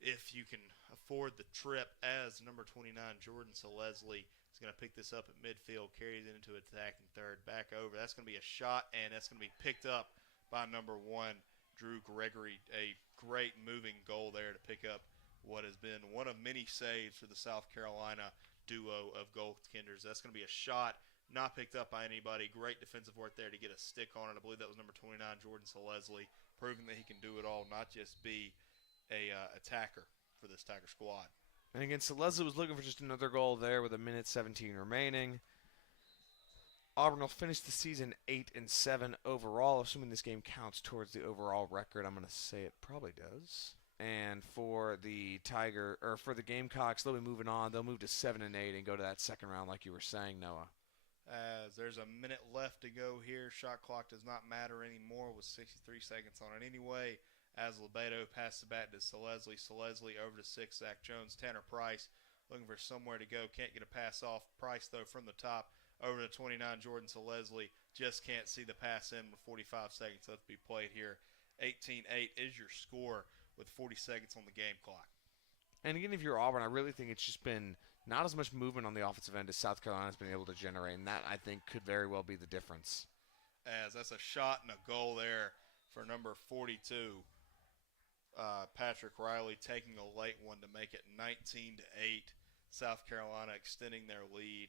If you can afford the trip, as number 29, Jordan Selesli, is going to pick this up at midfield, carries it into attacking third, back over. That's going to be a shot, and that's going to be picked up by number 1, Drew Gregory. A great moving goal there to pick up what has been one of many saves for the South Carolina duo of goaltenders. That's going to be a shot, not picked up by anybody. Great defensive work there to get a stick on it. I believe that was number 29, Jordan Selesli, proving that he can do it all, not just be a attacker for this Tiger squad. And again, Selesli was looking for just another goal there with a minute 17 remaining. Auburn will finish the season 8-7 overall, assuming this game counts towards the overall record. I'm going to say it probably does. And for the Gamecocks, they'll be moving on. They'll move to 7-8 and go to that second round, like you were saying, Noah. As there's a minute left to go here, shot clock does not matter anymore with 63 seconds on it anyway. As Lebedo passes the bat to Selesli. Selesli over to 6, Zach Jones. Tanner Price looking for somewhere to go. Can't get a pass off. Price, though, from the top over to 29, Jordan Selesli. Just can't see the pass in with 45 seconds left to be played here. 18-8 is your score with 40 seconds on the game clock. And again, if you're Auburn, I really think it's just been not as much movement on the offensive end as South Carolina's been able to generate, and that, I think, could very well be the difference. As that's a shot and a goal there for number 42. Patrick Riley taking a late one to make it 19-8. South Carolina extending their lead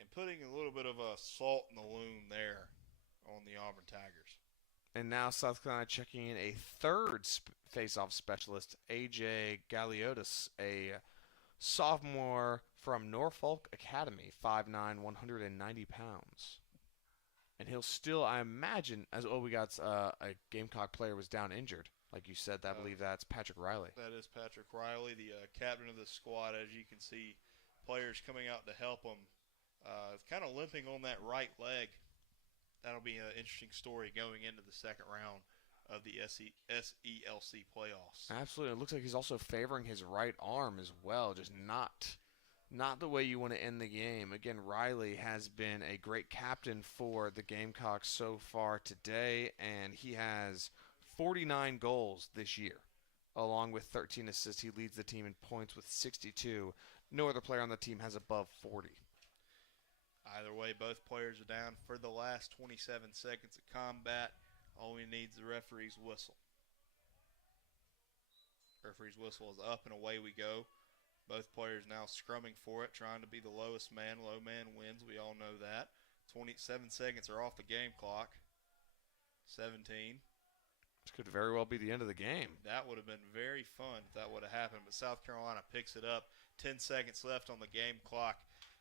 and putting a little bit of a salt in the wound there on the Auburn Tigers. And now South Carolina checking in a third face-off specialist, A.J. Galiotis, a sophomore from Norfolk Academy, 5'9", 190 pounds. And he'll still, I imagine, we got a Gamecock player was down injured. Like you said, I believe that's Patrick Riley. That is Patrick Riley, the captain of the squad. As you can see, players coming out to help him. Kind of limping on that right leg. That'll be an interesting story going into the second round of the SELC playoffs. Absolutely. It looks like he's also favoring his right arm as well, just not not the way you want to end the game. Again, Riley has been a great captain for the Gamecocks so far today, and he has 49 goals this year, along with 13 assists. He leads the team in points with 62. No other player on the team has above 40. Either way, both players are down for the last 27 seconds of combat. All we need is the referee's whistle. Referee's whistle is up and away we go. Both players now scrumming for it, trying to be the lowest man. Low man wins. We all know that. 27 seconds are off the game clock. 17. This could very well be the end of the game. That would have been very fun if that would have happened, but South Carolina picks it up. 10 seconds left on the game clock,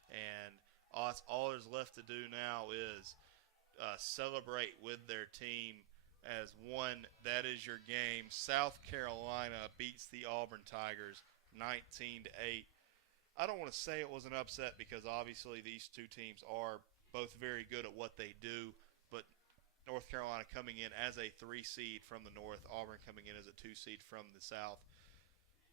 and all there's left to do now is celebrate with their team as one. That is your game. South Carolina beats the Auburn Tigers 19-8. I don't want to say it was an upset because obviously these two teams are both very good at what they do, but North Carolina coming in as a 3 seed from the north, Auburn coming in as a 2 seed from the south.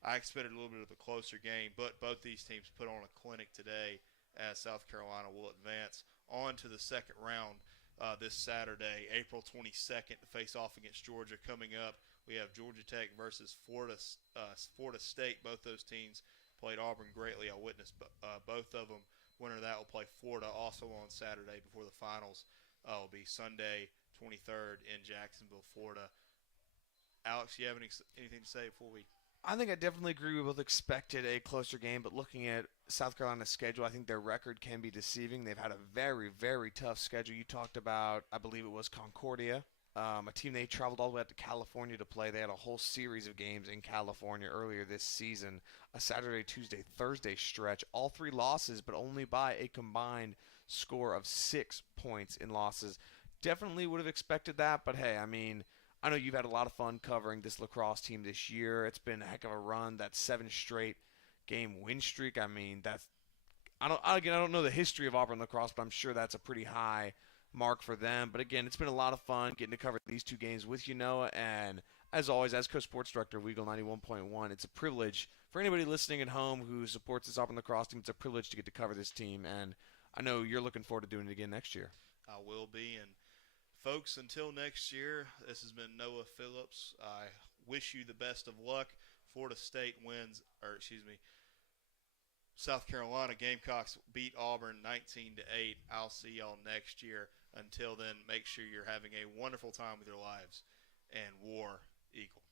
I expected a little bit of a closer game, but both these teams put on a clinic today as South Carolina will advance on to the second round this Saturday, April 22nd, to face off against Georgia. Coming up, we have Georgia Tech versus Florida State. Both those teams played Auburn greatly. I witnessed both of them. Winner of that will play Florida also on Saturday before the finals. Will be Sunday, 23rd in Jacksonville, Florida. Alex, you have anything to say before we? I think I definitely agree. We both expected a closer game, but looking at South Carolina's schedule, I think their record can be deceiving. They've had a very, very tough schedule. You talked about, I believe it was Concordia, a team they traveled all the way out to California to play. They had a whole series of games in California earlier this season, a Saturday, Tuesday, Thursday stretch. All 3 losses, but only by a combined score of 6 points in losses. Definitely would have expected that, but hey, I mean, I know you've had a lot of fun covering this lacrosse team this year. It's been a heck of a run. That 7 straight game win streak. I mean, I don't know the history of Auburn lacrosse, but I'm sure that's a pretty high mark for them. But again, it's been a lot of fun getting to cover these 2 games with you, Noah. And as always, as co-sports director of WEGL 91.1, it's a privilege for anybody listening at home who supports this Auburn lacrosse team. It's a privilege to get to cover this team, and I know you're looking forward to doing it again next year. I will be, and folks, until next year, this has been Noah Phillips. I wish you the best of luck. South Carolina Gamecocks beat Auburn 19-8. I'll see y'all next year. Until then, make sure you're having a wonderful time with your lives, and War Eagle.